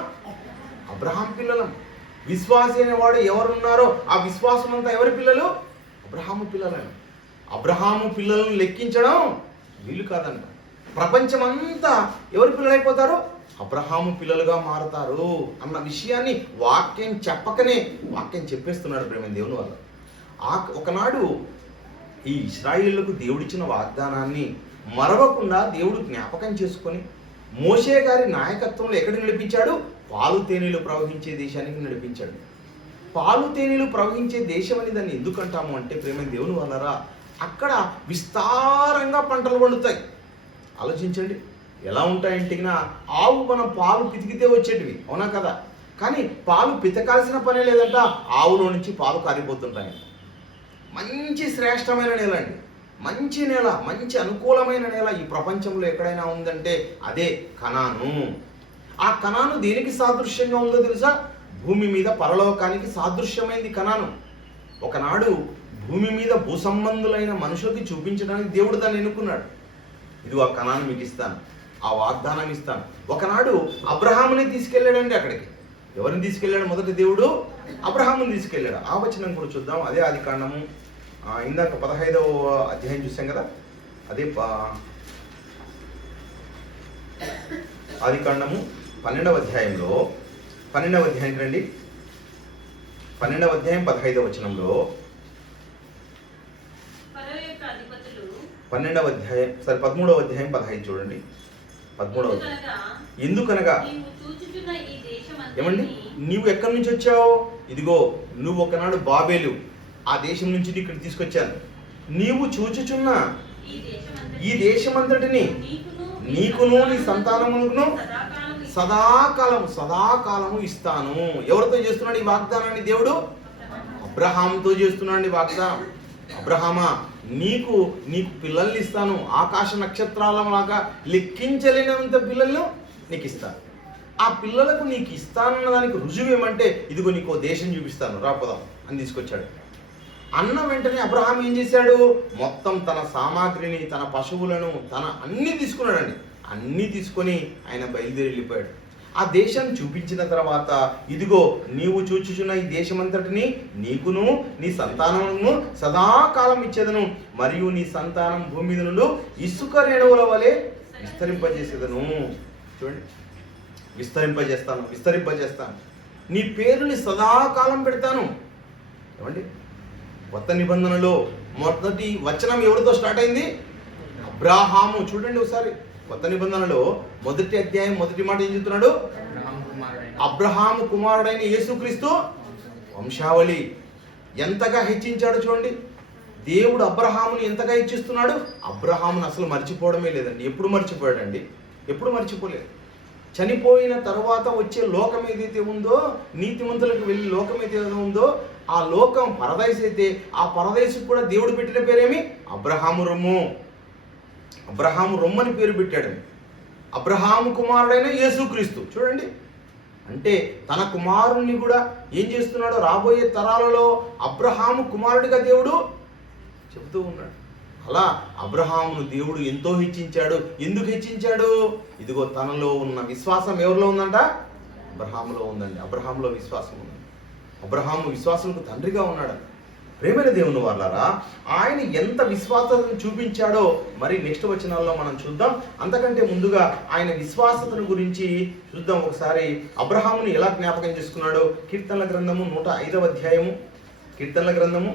అబ్రహాం పిల్లలం. విశ్వాసి అనేవాడు ఎవరున్నారో ఆ విశ్వాసం అంతా ఎవరి పిల్లలు? అబ్రహాము పిల్లలని. అబ్రహాము పిల్లలను లెక్కించడం వీలు కాదంట. ప్రపంచమంతా ఎవరి పిల్లలైపోతారు? అబ్రహాము పిల్లలుగా మారుతారు అన్న విషయాన్ని వాక్యం చెప్పకనే వాక్యం చెప్పేస్తున్నాడు ప్రేమ దేవుని వల్ల. ఒకనాడు ఈ ఇశ్రాయేలుకు దేవుడిచ్చిన వాగ్దానాన్ని మరవకుండా దేవుడు జ్ఞాపకం చేసుకొని మోషే గారి నాయకత్వంలో ఎక్కడికి నడిపించాడు? పాలు తేనెలు ప్రవహించే దేశానికి నడిపించాడు. పాలు తేనెలు ప్రవహించే దేశం అని దాన్ని ఎందుకు అంటాము అంటే ప్రేమ దేవుని వల్లరా, అక్కడ విస్తారంగా పంటలు పండుతాయి. ఆలోచించండి, ఎలా ఉంటాయంటే ఆవు మనం పాలు పితికితే వచ్చేటివి, అవునా కదా? కానీ పాలు పితకాల్సిన పనే లేదంట, ఆవులో నుంచి పాలు కారిపోతుంటాయి. మంచి శ్రేష్టమైన నేల అండి, మంచి నేల, మంచి అనుకూలమైన నేల ఈ ప్రపంచంలో ఎక్కడైనా ఉందంటే అదే కనాను. ఆ కనాను దేనికి సాదృశ్యంగా ఉందో తెలుసా? భూమి మీద పరలోకానికి సాదృశ్యమైంది కనాను. ఒకనాడు భూమి మీద భూసంబంధులైన మనుషులకి చూపించడానికి దేవుడు దాన్ని ఎన్నుకున్నాడు. ఇది ఆ కనాను మీకు ఇస్తాను, ఆ వాగ్దానం ఇస్తాను. ఒకనాడు అబ్రహాముని తీసుకెళ్ళాడండి అక్కడికి. ఎవరిని తీసుకెళ్ళాడు? మొదటి దేవుడు అబ్రహాముని తీసుకెళ్ళాడు. ఆ వచనం కూడా చూద్దాం. అదే ఆదికాండము, ఇందాక 15వ అధ్యాయం చూసాం కదా, అదే ఆదికాండము 12వ అధ్యాయంలో, 12వ అధ్యాయం రండి, 12వ అధ్యాయం 15వ వచనంలో, 12వ అధ్యాయం 13వ అధ్యాయం 15 చూడండి. 13వ ఎందుకనగా ఏమండి, నీవు ఎక్కడి నుంచి వచ్చావు? ఇదిగో నువ్వు ఒకనాడు బాబేలు, ఆ దేశం నుంచి ఇక్కడ తీసుకొచ్చాను. నీవు చూచుచున్న ఈ దేశమంతటిని నీకును నీ సంతానమును సదాకాలము ఇస్తాను. ఎవరితో చేస్తున్నాడు ఈ వాగ్దానాన్ని దేవుడు? అబ్రహాంతో చేస్తున్నాడు ఈ వాగ్దానం. అబ్రహామా, నీకు పిల్లల్ని ఇస్తాను, ఆకాశ నక్షత్రాలలాగా లెక్కించలేనంత పిల్లలను నీకు ఇస్తాను. ఆ పిల్లలకు నీకు ఇస్తానన్న దానికి రుజువు ఏమంటే, ఇదిగో నీకు దేశం చూపిస్తాను, రాపోదాం అని తీసుకొచ్చాడు. అన్న వెంటనే అబ్రహాం ఏం చేశాడు? మొత్తం తన సామాగ్రిని, తన పశువులను, తన అన్నీ తీసుకున్నాడండి. అన్నీ తీసుకొని ఆయన బయలుదేరి వెళ్ళిపోయాడు. ఆ దేశాన్ని చూపించిన తర్వాత, ఇదిగో నీవు చూచుచున్న ఈ దేశమంతటిని నీకును నీ సంతానమును సదాకాలం ఇచ్చేదను, మరియు నీ సంతానం భూమి మీద నుండి ఇసుక రేణువుల వలె విస్తరింపజేసేదను. చూడండి, విస్తరింపజేస్తాను. నీ పేరుని సదాకాలం పెడతాను. ఏమండి, కొత్త నిబంధనలో మొదటి వచనం ఎవరితో స్టార్ట్ అయింది? అబ్రహాము. చూడండి ఒకసారి, కొత్త నిబంధనలో మొదటి అధ్యాయం మొదటి మాట ఏం చెప్తున్నాడు? అబ్రహాము కుమారుడైన యేసుక్రీస్తు వంశావళి. ఎంతగా హెచ్చించాడు చూడండి. దేవుడు అబ్రహాముని ఎంతగా హెచ్చిస్తున్నాడు. అబ్రహామును అసలు మర్చిపోవడమే లేదండి. ఎప్పుడు మర్చిపోయాడండి? ఎప్పుడు మర్చిపోలేదు. చనిపోయిన తర్వాత వచ్చే లోకం ఏదైతే ఉందో, నీతిమంతులకు వెళ్ళి లోకం ఏదైతే ఉందో, ఆ లోకం పరదైస్ అయితే ఆ పరదైసుకు కూడా దేవుడు పెట్టిన పేరేమి? అబ్రహాము రొమ్ము. అబ్రహాము రొమ్మని పేరు పెట్టాడు. అబ్రహాము కుమారుడైన యేసుక్రీస్తు. చూడండి, అంటే తన కుమారుణ్ణి కూడా ఏం చేస్తున్నాడో రాబోయే తరాలలో అబ్రహాము కుమారుడిగా దేవుడు చెబుతూ ఉన్నాడు. అలా అబ్రహామును దేవుడు ఎంతో హెచ్చించాడు. ఎందుకు హెచ్చించాడు? ఇదిగో తనలో ఉన్న విశ్వాసం ఎవరిలో ఉందంట? అబ్రహాములో ఉందండి. అబ్రహాములో విశ్వాసం ఉంది. అబ్రహాము విశ్వాసులకు తండ్రిగా ఉన్నాడు. ప్రేమైన దేవుని వాళ్ళారా, ఆయన ఎంత విశ్వాసతను చూపించాడో మరి నెక్స్ట్ వచనాల్లో మనం చూద్దాం. అంతకంటే ముందుగా ఆయన విశ్వాసతను గురించి చూద్దాం ఒకసారి. అబ్రహాముని ఎలా జ్ఞాపకం చేసుకున్నాడో కీర్తనల గ్రంథము 105వ అధ్యాయము, కీర్తనల గ్రంథము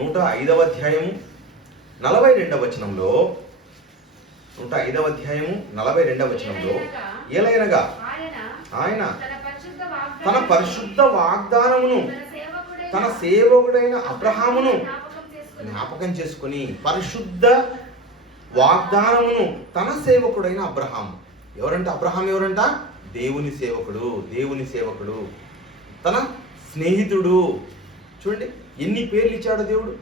105వ అధ్యాయము 42వ వచనంలో, 105వ అధ్యాయము 42వ వచనంలో, ఏలైనగా ఆయన తన పరిశుద్ధ వాగ్దానమును తన సేవకుడైన అబ్రహామును జ్ఞాపకం చేసుకుని, పరిశుద్ధ వాగ్దానమును తన సేవకుడైన అబ్రహాము. ఎవరంట అబ్రహాం? ఎవరంట? దేవుని సేవకుడు, తన స్నేహితుడు. చూడండి ఎన్ని పేర్లు ఇచ్చాడు దేవుడు.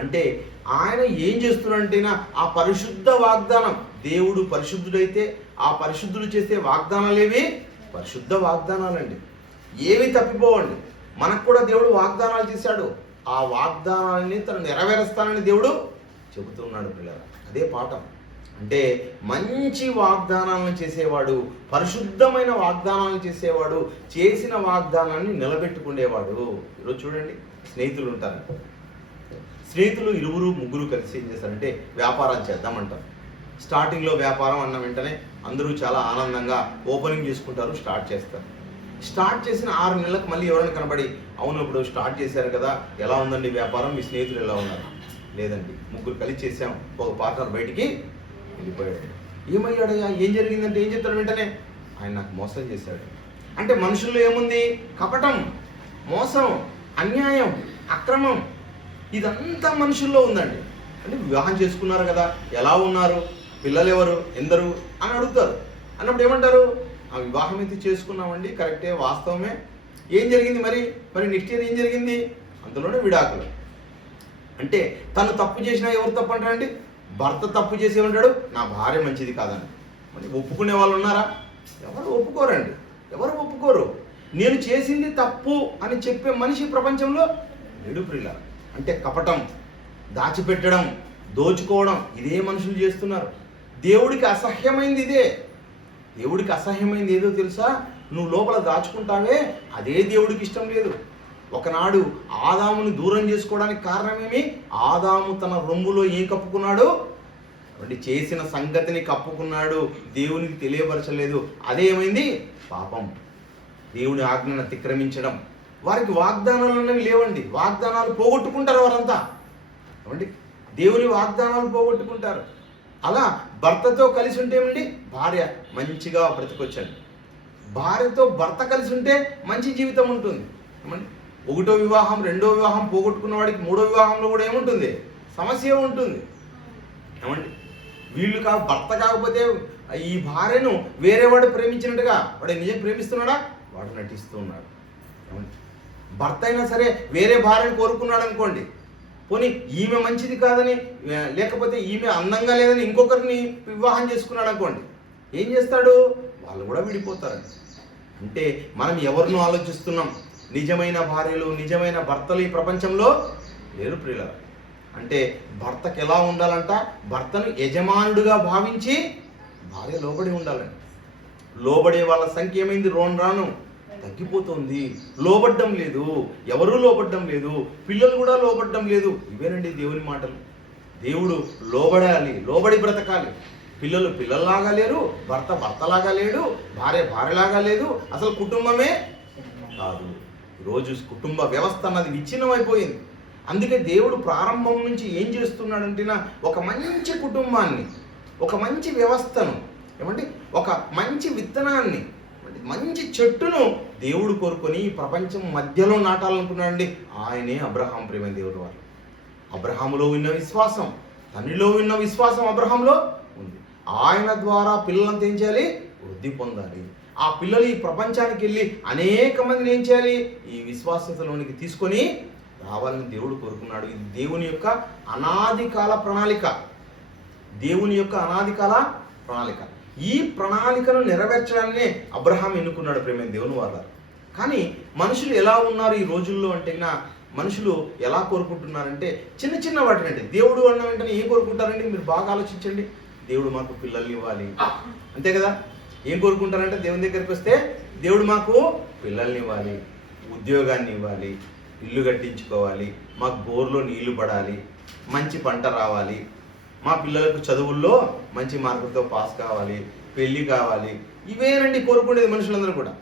అంటే ఆయన ఏం చేస్తున్నాడంటేనా ఆ పరిశుద్ధ వాగ్దానం, దేవుడు పరిశుద్ధుడైతే ఆ పరిశుద్ధుడు చేసే వాగ్దానాలేవి పరిశుద్ధ వాగ్దానాలండి, ఏవి తప్పిపోవండి. మనకు కూడా దేవుడు వాగ్దానాలు చేశాడు, ఆ వాగ్దానాలని తను నెరవేరుస్తానని దేవుడు చెబుతున్నాడు పిల్లలు. అదే పాఠం. అంటే మంచి వాగ్దానాలను చేసేవాడు, పరిశుద్ధమైన వాగ్దానాలను చేసేవాడు, చేసిన వాగ్దానాన్ని నిలబెట్టుకునేవాడు. ఈరోజు చూడండి, స్నేహితులు ఉంటారు. స్నేహితులు ఇరువురు ముగ్గురు కలిసి ఏం చేస్తారంటే వ్యాపారం చేద్దామంటారు. స్టార్టింగ్లో వ్యాపారం అన్న వెంటనే అందరూ చాలా ఆనందంగా ఓపెనింగ్ చేసుకుంటారు, స్టార్ట్ చేస్తారు. స్టార్ట్ చేసిన 6 నెలలకు మళ్ళీ ఎవరైనా కనబడి, అవును ఇప్పుడు స్టార్ట్ చేశారు కదా, ఎలా ఉందండి వ్యాపారం, మీ స్నేహితులు ఎలా ఉన్నారు? లేదండి, ముగ్గురు కలిసి చేసాం, ఒక పార్ట్నర్ బయటికి వెళ్ళిపోయాడు. ఏమయ్యాడయ్యా, ఏం జరిగిందంటే ఏం చెప్తాడు వెంటనే, ఆయన నాకు మోసం చేశాడు. అంటే మనుషుల్లో ఏముంది? కపటం, మోసం, అన్యాయం, అక్రమం, ఇదంతా మనుషుల్లో ఉందండి. అంటే వివాహం చేసుకున్నారు కదా, ఎలా ఉన్నారు, పిల్లలు ఎవరు, ఎందరు అని అడుగుతారు. అన్నప్పుడు ఏమంటారు? ఆ వివాహం అయితే చేసుకున్నామండి, కరెక్టే, వాస్తవమే. ఏం జరిగింది మరి నెక్స్ట్ ఇయర్ ఏం జరిగింది? అంతలోనే విడాకులు. అంటే తను తప్పు చేసినా ఎవరు తప్పు అంటారండి? భర్త తప్పు చేసి ఉంటాడు, నా భార్య మంచిది కాదని. మరి ఒప్పుకునే వాళ్ళు ఉన్నారా? ఎవరు ఒప్పుకోరండి, ఎవరు ఒప్పుకోరు. నేను చేసింది తప్పు అని చెప్పే మనిషి ప్రపంచంలో లేడు ప్రియుల. అంటే కపటం, దాచిపెట్టడం, దోచుకోవడం, ఇదే మనుషులు చేస్తున్నారు. దేవుడికి అసహ్యమైంది ఇదే. దేవుడికి అసహ్యమైంది ఏదో తెలుసా? నువ్వు లోపల దాచుకుంటావే, అదే దేవుడికి ఇష్టం లేదు. ఒకనాడు ఆదాముని దూరం చేసుకోవడానికి కారణమేమి? ఆదాము తన రొమ్ములో ఏం కప్పుకున్నాడు? అంటే చేసిన సంగతిని కప్పుకున్నాడు, దేవునికి తెలియపరచలేదు. అదేమైంది? పాపం, దేవుని ఆజ్ఞను అతిక్రమించడం. వారికి వాగ్దానాలు అన్నవి లేవండి, వాగ్దానాలు పోగొట్టుకుంటారు వారంతా. ఏమండి, దేవుని వాగ్దానాలు పోగొట్టుకుంటారు. అలా భర్తతో కలిసి ఉంటే ఏమండి, భార్య మంచిగా బ్రతికొచ్చాడు. భార్యతో భర్త కలిసి ఉంటే మంచి జీవితం ఉంటుంది. ఏమండి, 1వ వివాహం 2వ వివాహం పోగొట్టుకున్న వాడికి 3వ వివాహంలో కూడా ఏముంటుంది? సమస్య ఉంటుంది. ఏమండి, వీళ్ళు భర్త కాకపోతే ఈ భార్యను వేరేవాడు ప్రేమించినట్టుగా వాడు నిజం ప్రేమిస్తున్నాడా? వాడు నటిస్తూ ఉన్నాడు. ఏమండి, భర్త అయినా సరే వేరే భార్యను కోరుకున్నాడు అనుకోండి, పోనీ ఈమె మంచిది కాదని, లేకపోతే ఈమె అందంగా లేదని ఇంకొకరిని వివాహం చేసుకున్నాడు అనుకోండి, ఏం చేస్తాడు? వాళ్ళు కూడా విడిపోతారండి. అంటే మనం ఎవరినో ఆలోచిస్తున్నాం. నిజమైన భార్యలు, నిజమైన భర్తలు ఈ ప్రపంచంలో లేరు ప్రియుల. అంటే భర్తకు ఎలా ఉండాలంట? భర్తను యజమానుడిగా భావించి భార్య లోబడి ఉండాలండి. లోబడే వాళ్ళ సంఖ్య ఏమైంది? రాను తగ్గిపోతుంది. లోబడ్డం లేదు, ఎవరూ లోబడ్డం లేదు, పిల్లలు కూడా లోబడ్డం లేదు. ఇవేనండి దేవుని మాటలు. దేవుడు లోబడాలి, లోబడి బ్రతకాలి. పిల్లలు పిల్లల్లాగా లేరు, భర్త భర్తలాగా లేడు, భార్య భార్యలాగా లేదు, అసలు కుటుంబమే కాదు. ఈరోజు కుటుంబ వ్యవస్థ అన్నది విచ్ఛిన్నమైపోయింది. అందుకే దేవుడు ప్రారంభం నుంచి ఏం చేస్తున్నాడంటేనా, ఒక మంచి కుటుంబాన్ని, ఒక మంచి వ్యవస్థను, ఏమంటే ఒక మంచి విత్తనాన్ని, మంచి చెట్టును దేవుడు కోరుకొని ప్రపంచం మధ్యలో నాటాలనుకున్నాడండి. ఆయనే అబ్రహాం ప్రేమ దేవుడు. వారు అబ్రహాములో ఉన్న విశ్వాసం, తండ్రిలో ఉన్న విశ్వాసం అబ్రహాంలో ఉంది. ఆయన ద్వారా పిల్లలంతా ఏం చేయాలి? వృద్ధి పొందాలి. ఆ పిల్లలు ఈ ప్రపంచానికి వెళ్ళి అనేక మందిని ఏం చేయాలి? ఈ విశ్వాసతలోనికి తీసుకొని రావాలని దేవుడు కోరుకున్నాడు. ఇది దేవుని యొక్క అనాది కాల ప్రణాళిక. దేవుని యొక్క అనాది కాల ప్రణాళిక. ఈ ప్రణాళికను నెరవేర్చడాన్నే అబ్రహాం ఎన్నుకున్నాడు ప్రేమ దేవుని వాళ్ళ. కానీ మనుషులు ఎలా ఉన్నారు ఈ రోజుల్లో అంటే, మనుషులు ఎలా కోరుకుంటున్నారంటే చిన్న చిన్న వాటినంటే. దేవుడు అన్న వెంటనే ఏం కోరుకుంటారండి? మీరు బాగా ఆలోచించండి. దేవుడు మాకు పిల్లల్ని ఇవ్వాలి, అంతే కదా. ఏం కోరుకుంటారంటే దేవుని దగ్గరికి వస్తే, దేవుడు మాకు పిల్లల్ని ఇవ్వాలి, ఉద్యోగాన్ని ఇవ్వాలి, ఇల్లు కట్టించుకోవాలి, మాకు బోర్లో నీళ్లు పడాలి, మంచి పంట రావాలి, మా పిల్లలకు చదువుల్లో మంచి మార్కులతో పాస్ కావాలి, పెళ్ళి కావాలి. ఇవేనండి కోరుకునేది మనుషులందరూ కూడా.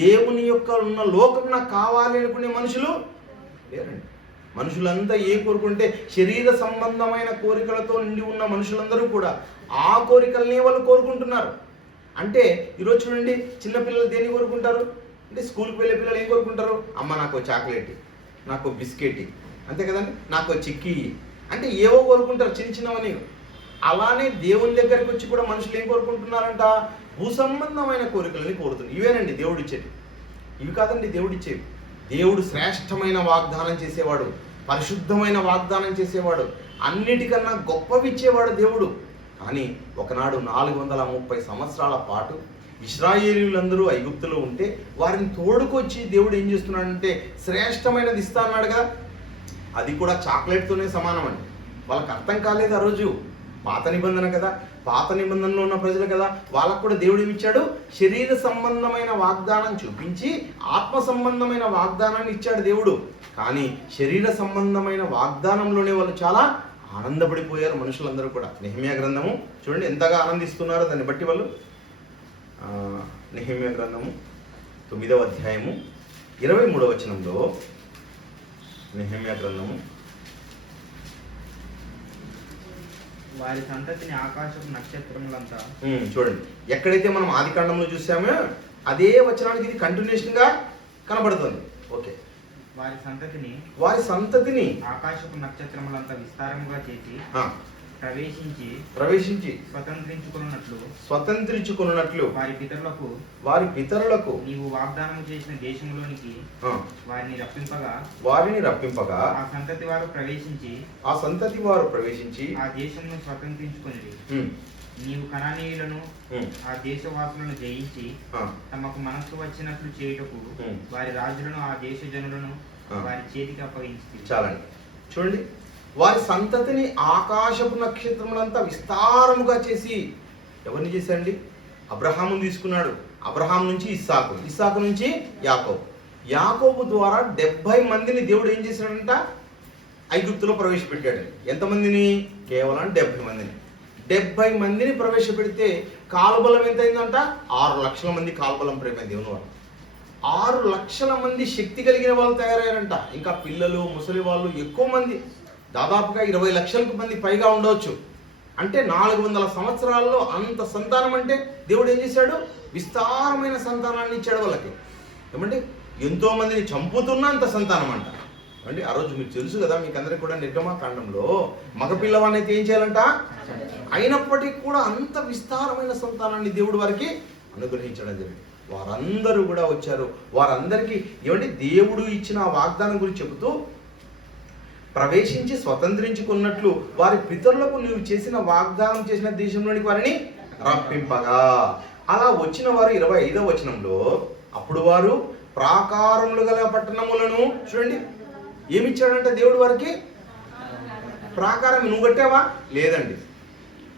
దేవుని యొక్క ఉన్న లోకం నాకు కావాలి అనుకునే మనుషులు లేరండి. మనుషులంతా ఏ కోరుకుంటే శరీర సంబంధమైన కోరికలతో నిండి ఉన్న మనుషులందరూ కూడా ఆ కోరికలనే వాళ్ళు కోరుకుంటున్నారు. అంటే ఈరోజు చూడండి, చిన్నపిల్లలు దేన్ని కోరుకుంటారు అంటే, స్కూల్కి వెళ్ళే పిల్లలు ఏం కోరుకుంటారు? అమ్మ నాకు చాక్లెట్, నాకు బిస్కెట్, అంతే కదండి, నాకు చిక్కీ, అంటే ఏవో కోరుకుంటారు చిన్న చిన్నవని. అలానే దేవుని దగ్గరికి వచ్చి కూడా మనుషులు ఏం కోరుకుంటున్నారంట? భూ సంబంధమైన కోరికలని కోరుతుంది. ఇవేనండి దేవుడు ఇచ్చేది, ఇవి కాదండి దేవుడు ఇచ్చేవి. దేవుడు శ్రేష్టమైన వాగ్దానం చేసేవాడు, పరిశుద్ధమైన వాగ్దానం చేసేవాడు, అన్నిటికన్నా గొప్పవి ఇచ్చేవాడు దేవుడు. కానీ ఒకనాడు 430 సంవత్సరాల పాటు ఇశ్రాయేలీయులందరూ ఐగుప్తులో ఉంటే వారిని తోడుకొచ్చి దేవుడు ఏం చేస్తున్నాడంటే శ్రేష్టమైనది ఇస్తా అన్నాడు కదా. అది కూడా చాక్లెట్తోనే సమానం అండి. వాళ్ళకి అర్థం కాలేదు ఆ రోజు. పాత నిబంధన కదా, పాత నిబంధనలో ఉన్న ప్రజలు కదా, వాళ్ళకు కూడా దేవుడు ఏమిచ్చాడు? శరీర సంబంధమైన వాగ్దానం చూపించి ఆత్మ సంబంధమైన వాగ్దానాన్ని ఇచ్చాడు దేవుడు. కానీ శరీర సంబంధమైన వాగ్దానంలోనే వాళ్ళు చాలా ఆనందపడిపోయారు మనుషులందరూ కూడా. నెహెమ్యా గ్రంథము చూడండి ఎంతగా ఆనందిస్తున్నారో దాన్ని బట్టి వాళ్ళు. నెహెమ్యా గ్రంథము 9వ అధ్యాయము 23వ వచనంలో, నెహెమ్యా గ్రంథము, వారి సంతతిని ఆకాశపు నక్షత్రములంతా. చూడండి ఎక్కడైతే మనం ఆదికాండంలో చూసామో అదే వచనానికి ఇది కంటిన్యూషన్ గా కనబడుతుంది. ఓకే, వారి సంతతిని ఆకాశపు నక్షత్రములంతా విస్తారముగా చేసి ప్రవేశించి స్వతంత్రించుకున్నట్లు వారి పితరులకు నీవు వాగ్దానం చేసిన దేశంలోనికి వారిని రప్పింపగా ఆ సంతతి వారు ప్రవేశించి ఆ దేశమును స్వతంత్రించుకుని నీవు కనానీయులను ఆ దేశవాసులను జయించి తమకు మనస్సు వచ్చినట్లు చేయుటకు వారి రాజులను ఆ దేశ జనులను వారి చేతికి అప్పగించి. చాలండి, చూడండి వారి సంతతిని ఆకాశపు నక్షత్రములంతా విస్తారముగా చేసి ఎవరిని చేశాడండి? అబ్రహామును తీసుకున్నాడు. అబ్రహాం నుంచి ఇస్సాకు నుంచి యాకోబు ద్వారా 70 మందిని దేవుడు ఏం చేశాడంట? ఐగుప్తులో ప్రవేశపెట్టాడు. ఎంతమందిని? కేవలం 70 మందిని. 70 మందిని ప్రవేశపెడితే కాల్బలం ఎంతైందంట? 6 లక్షల మంది కాల్బలం ప్రేమ దేవుని వాళ్ళు. 6 లక్షల మంది శక్తి కలిగిన వాళ్ళు తయారయ్యారంట. ఇంకా పిల్లలు, ముసలి వాళ్ళు ఎక్కువ మంది, దాదాపుగా 20 లక్షలకు మంది పైగా ఉండవచ్చు. అంటే 400 సంవత్సరాల్లో అంత సంతానం. అంటే దేవుడు ఏం చేశాడు? విస్తారమైన సంతానాన్ని ఇచ్చాడు వాళ్ళకి. ఏమంటే ఎంతో మందిని చంపుతున్నా అంత సంతానం అంట. అంటే ఆ రోజు మీకు తెలుసు కదా, మీకు అందరికి కూడా నిర్గమాకాండంలో మగపిల్లవాడిని అయితే ఏం చేయాలంట? అయినప్పటికీ కూడా అంత విస్తారమైన సంతానాన్ని దేవుడు వారికి అనుగ్రహించడం జరిగింది. వారందరూ కూడా వచ్చారు. వారందరికీ ఏమంటే దేవుడు ఇచ్చిన వాగ్దానం గురించి చెబుతూ ప్రవేశించి స్వతంత్రించుకున్నట్లు వారి పితరులకు నీవు చేసిన వాగ్దానం చేసిన దేశంలోనికి వారిని రప్పింపగా. అలా వచ్చిన వారు 25వ వచనంలో, అప్పుడు వారు ప్రాకారములు గల పట్టణములను, చూడండి ఏమిచ్చాడంటే దేవుడు వారికి ప్రాకారం. నువ్వు కట్టావా? లేదండి.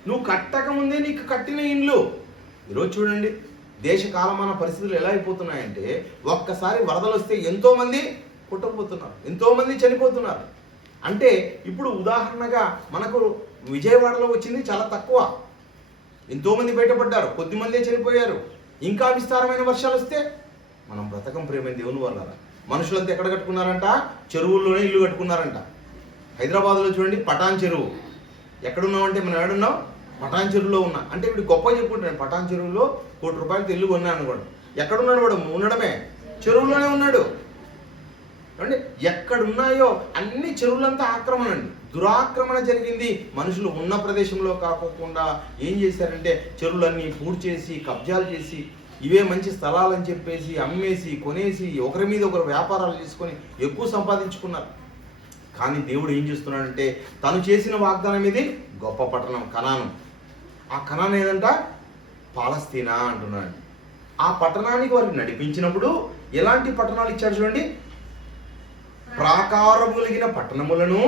నువ్వు కట్టక ముందే నీకు కట్టిన ఇండ్లు. ఈరోజు చూడండి దేశ కాలమాన పరిస్థితులు ఎలా అయిపోతున్నాయంటే, ఒక్కసారి వరదలు వస్తే ఎంతో మంది కొట్టుకుపోతున్నారు, ఎంతో మంది చనిపోతున్నారు. అంటే ఇప్పుడు ఉదాహరణగా మనకు విజయవాడలో వచ్చింది చాలా తక్కువ, ఎంతోమంది బయటపడ్డారు, కొద్దిమందే చనిపోయారు. ఇంకా విస్తారమైన వర్షాలు వస్తే మనం బ్రతకం ప్రేమ దేవుని వల్ల. మనుషులంతా ఎక్కడ కట్టుకున్నారంట? చెరువుల్లోనే ఇల్లు కట్టుకున్నారంట. హైదరాబాద్లో చూడండి పటాన్ చెరువు. ఎక్కడున్నామంటే మనం ఏడున్నాం? పటాన్ చెరువులో ఉన్నా. అంటే ఇప్పుడు గొప్ప చెప్పుకుంటాను, పటాన్ చెరువులో ₹1 కోటి ఇల్లు కొన్నాను కూడా. ఎక్కడున్నాడు వాడు? ఉండడమే చెరువులోనే ఉన్నాడు. అంటే ఎక్కడున్నాయో అన్ని చెరువులంతా ఆక్రమణ అండి, దురాక్రమణ జరిగింది. మనుషులు ఉన్న ప్రదేశంలో కాకోకుండా ఏం చేశారంటే చెరువులన్నీ పూర్తి చేసి కబ్జాలు చేసి ఇవే మంచి స్థలాలని చెప్పేసి అమ్మేసి కొనేసి ఒకరి మీద ఒకరు వ్యాపారాలు చేసుకొని ఎక్కువ సంపాదించుకున్నారు. కానీ దేవుడు ఏం చేస్తున్నాడంటే తను చేసిన వాగ్దానం ఇది గొప్ప పట్టణం కనాను. ఆ కనాను ఏదంట? పాలస్తీనా అంటున్నాడు. ఆ పట్టణానికి వారికి నడిపించినప్పుడు ఎలాంటి పట్టణాలు ఇచ్చారు చూడండి? ప్రాకారము కలిగిన పట్టణములను.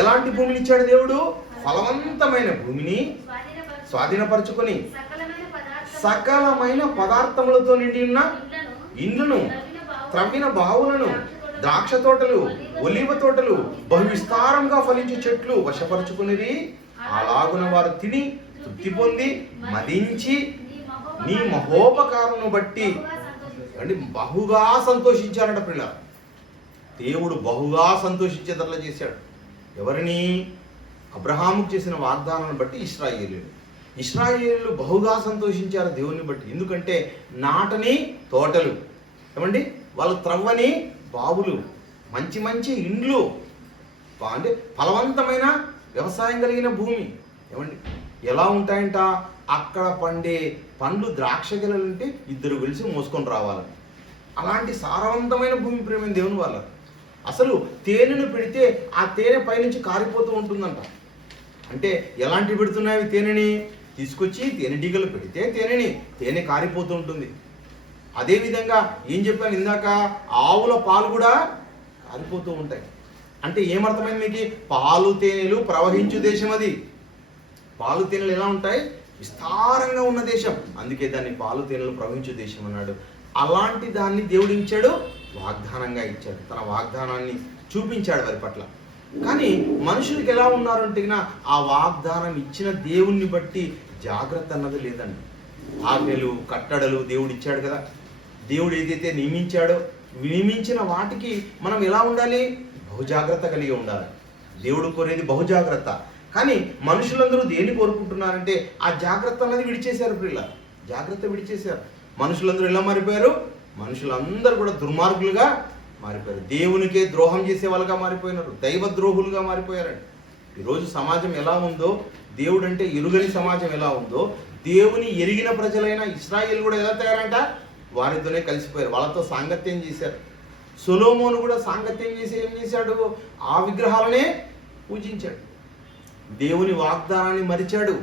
ఎలాంటి భూమిని ఇచ్చాడు దేవుడు? ఫలవంతమైన భూమిని స్వాధీనపరచుకొని సకలమైన పదార్థములతో నిండి ఉన్న ఇండ్లను, త్రవ్విన బావులను, ద్రాక్ష తోటలు, ఒలీవ తోటలు, బహు విస్తారంగా ఫలించే చెట్లు వశపరచుకునేది. అలాగున వారు తిని తృప్తి పొంది మదించి నీ మహోపకారమును బట్టి అంటే బహుగా సంతోషించారట పిల్ల. దేవుడు బహుగా సంతోషించేదట్లా చేశాడు. ఎవరిని? అబ్రహాముకు చేసిన వాగ్దానాన్ని బట్టి ఇశ్రాయేలీయులు బహుగా సంతోషించారు దేవుని బట్టి. ఎందుకంటే నాటని తోటలు, ఏమండి వాళ్ళు త్రవ్వని బావులు, మంచి మంచి ఇండ్లు, అంటే ఫలవంతమైన వ్యవసాయం కలిగిన భూమి. ఏమండి ఎలా ఉంటాయంట? అక్కడ పండే పండ్లు ద్రాక్ష గెలలుంటే ఇద్దరు కలిసి మోసుకొని రావాలని. అలాంటి సారవంతమైన భూమి ప్రేమ దేవుని వాళ్ళ. అసలు తేనెను పెడితే ఆ తేనె పైనుంచి కారిపోతూ ఉంటుందంట. అంటే ఎలాంటివి పెడుతున్నాయి? తేనెని తీసుకొచ్చి తేనెటీగలు పెడితే తేనె కారిపోతూ ఉంటుంది. అదేవిధంగా ఏం చెప్పాను ఇందాక, ఆవుల పాలు కూడా కారిపోతూ ఉంటాయి. అంటే ఏమర్థమైంది మీకు? పాలు తేనెలు ప్రవహించు దేశం అది. పాలు తేనెలు ఎలా ఉంటాయి? విస్తారంగా ఉన్న దేశం. అందుకే దాన్ని పాలు తేనెలు ప్రవహించు దేశం అన్నాడు. అలాంటి దాన్ని దేవుడు ఇచ్చాడు, వాగ్దానంగా ఇచ్చాడు. తన వాగ్దానాన్ని చూపించాడు వారి పట్ల. కానీ మనుషులకి ఎలా ఉన్నారంటే ఆ వాగ్దానం ఇచ్చిన దేవుణ్ణి బట్టి జాగ్రత్త అన్నది లేదండి. ఆజ్ఞలు కట్టడలు దేవుడు ఇచ్చాడు కదా. దేవుడు ఏదైతే నియమించిన వాటికి మనం ఎలా ఉండాలి? బహుజాగ్రత్త కలిగి ఉండాలి. దేవుడు కోరేది బహుజాగ్రత్త. కానీ మనుషులందరూ దేన్ని కోరుకుంటున్నారంటే ఆ జాగ్రత్త అన్నది విడిచేశారు. పిల్ల జాగ్రత్త విడిచేశారు. మనుషులందరూ ఎలా మారిపోయారు? మనుషులందరూ కూడా దుర్మార్గులుగా మారిపోయారు. దేవునికే ద్రోహం చేసే వాళ్ళుగా మారిపోయినారు. దైవ ద్రోహులుగా మారిపోయారండి. ఈరోజు సమాజం ఎలా ఉందో, దేవుడు అంటే ఎరుగని సమాజం ఎలా ఉందో, దేవుని ఎరిగిన ప్రజలైన ఇశ్రాయేలు కూడా ఎలా తయారంట? వారితోనే కలిసిపోయారు. వాళ్ళతో సాంగత్యం చేశారు. సొలొమోను కూడా సాంగత్యం చేసి ఏం చేశాడు? ఆ విగ్రహాలనే పూజించాడు. దేవుని వాగ్దానాన్ని మరిచాడు.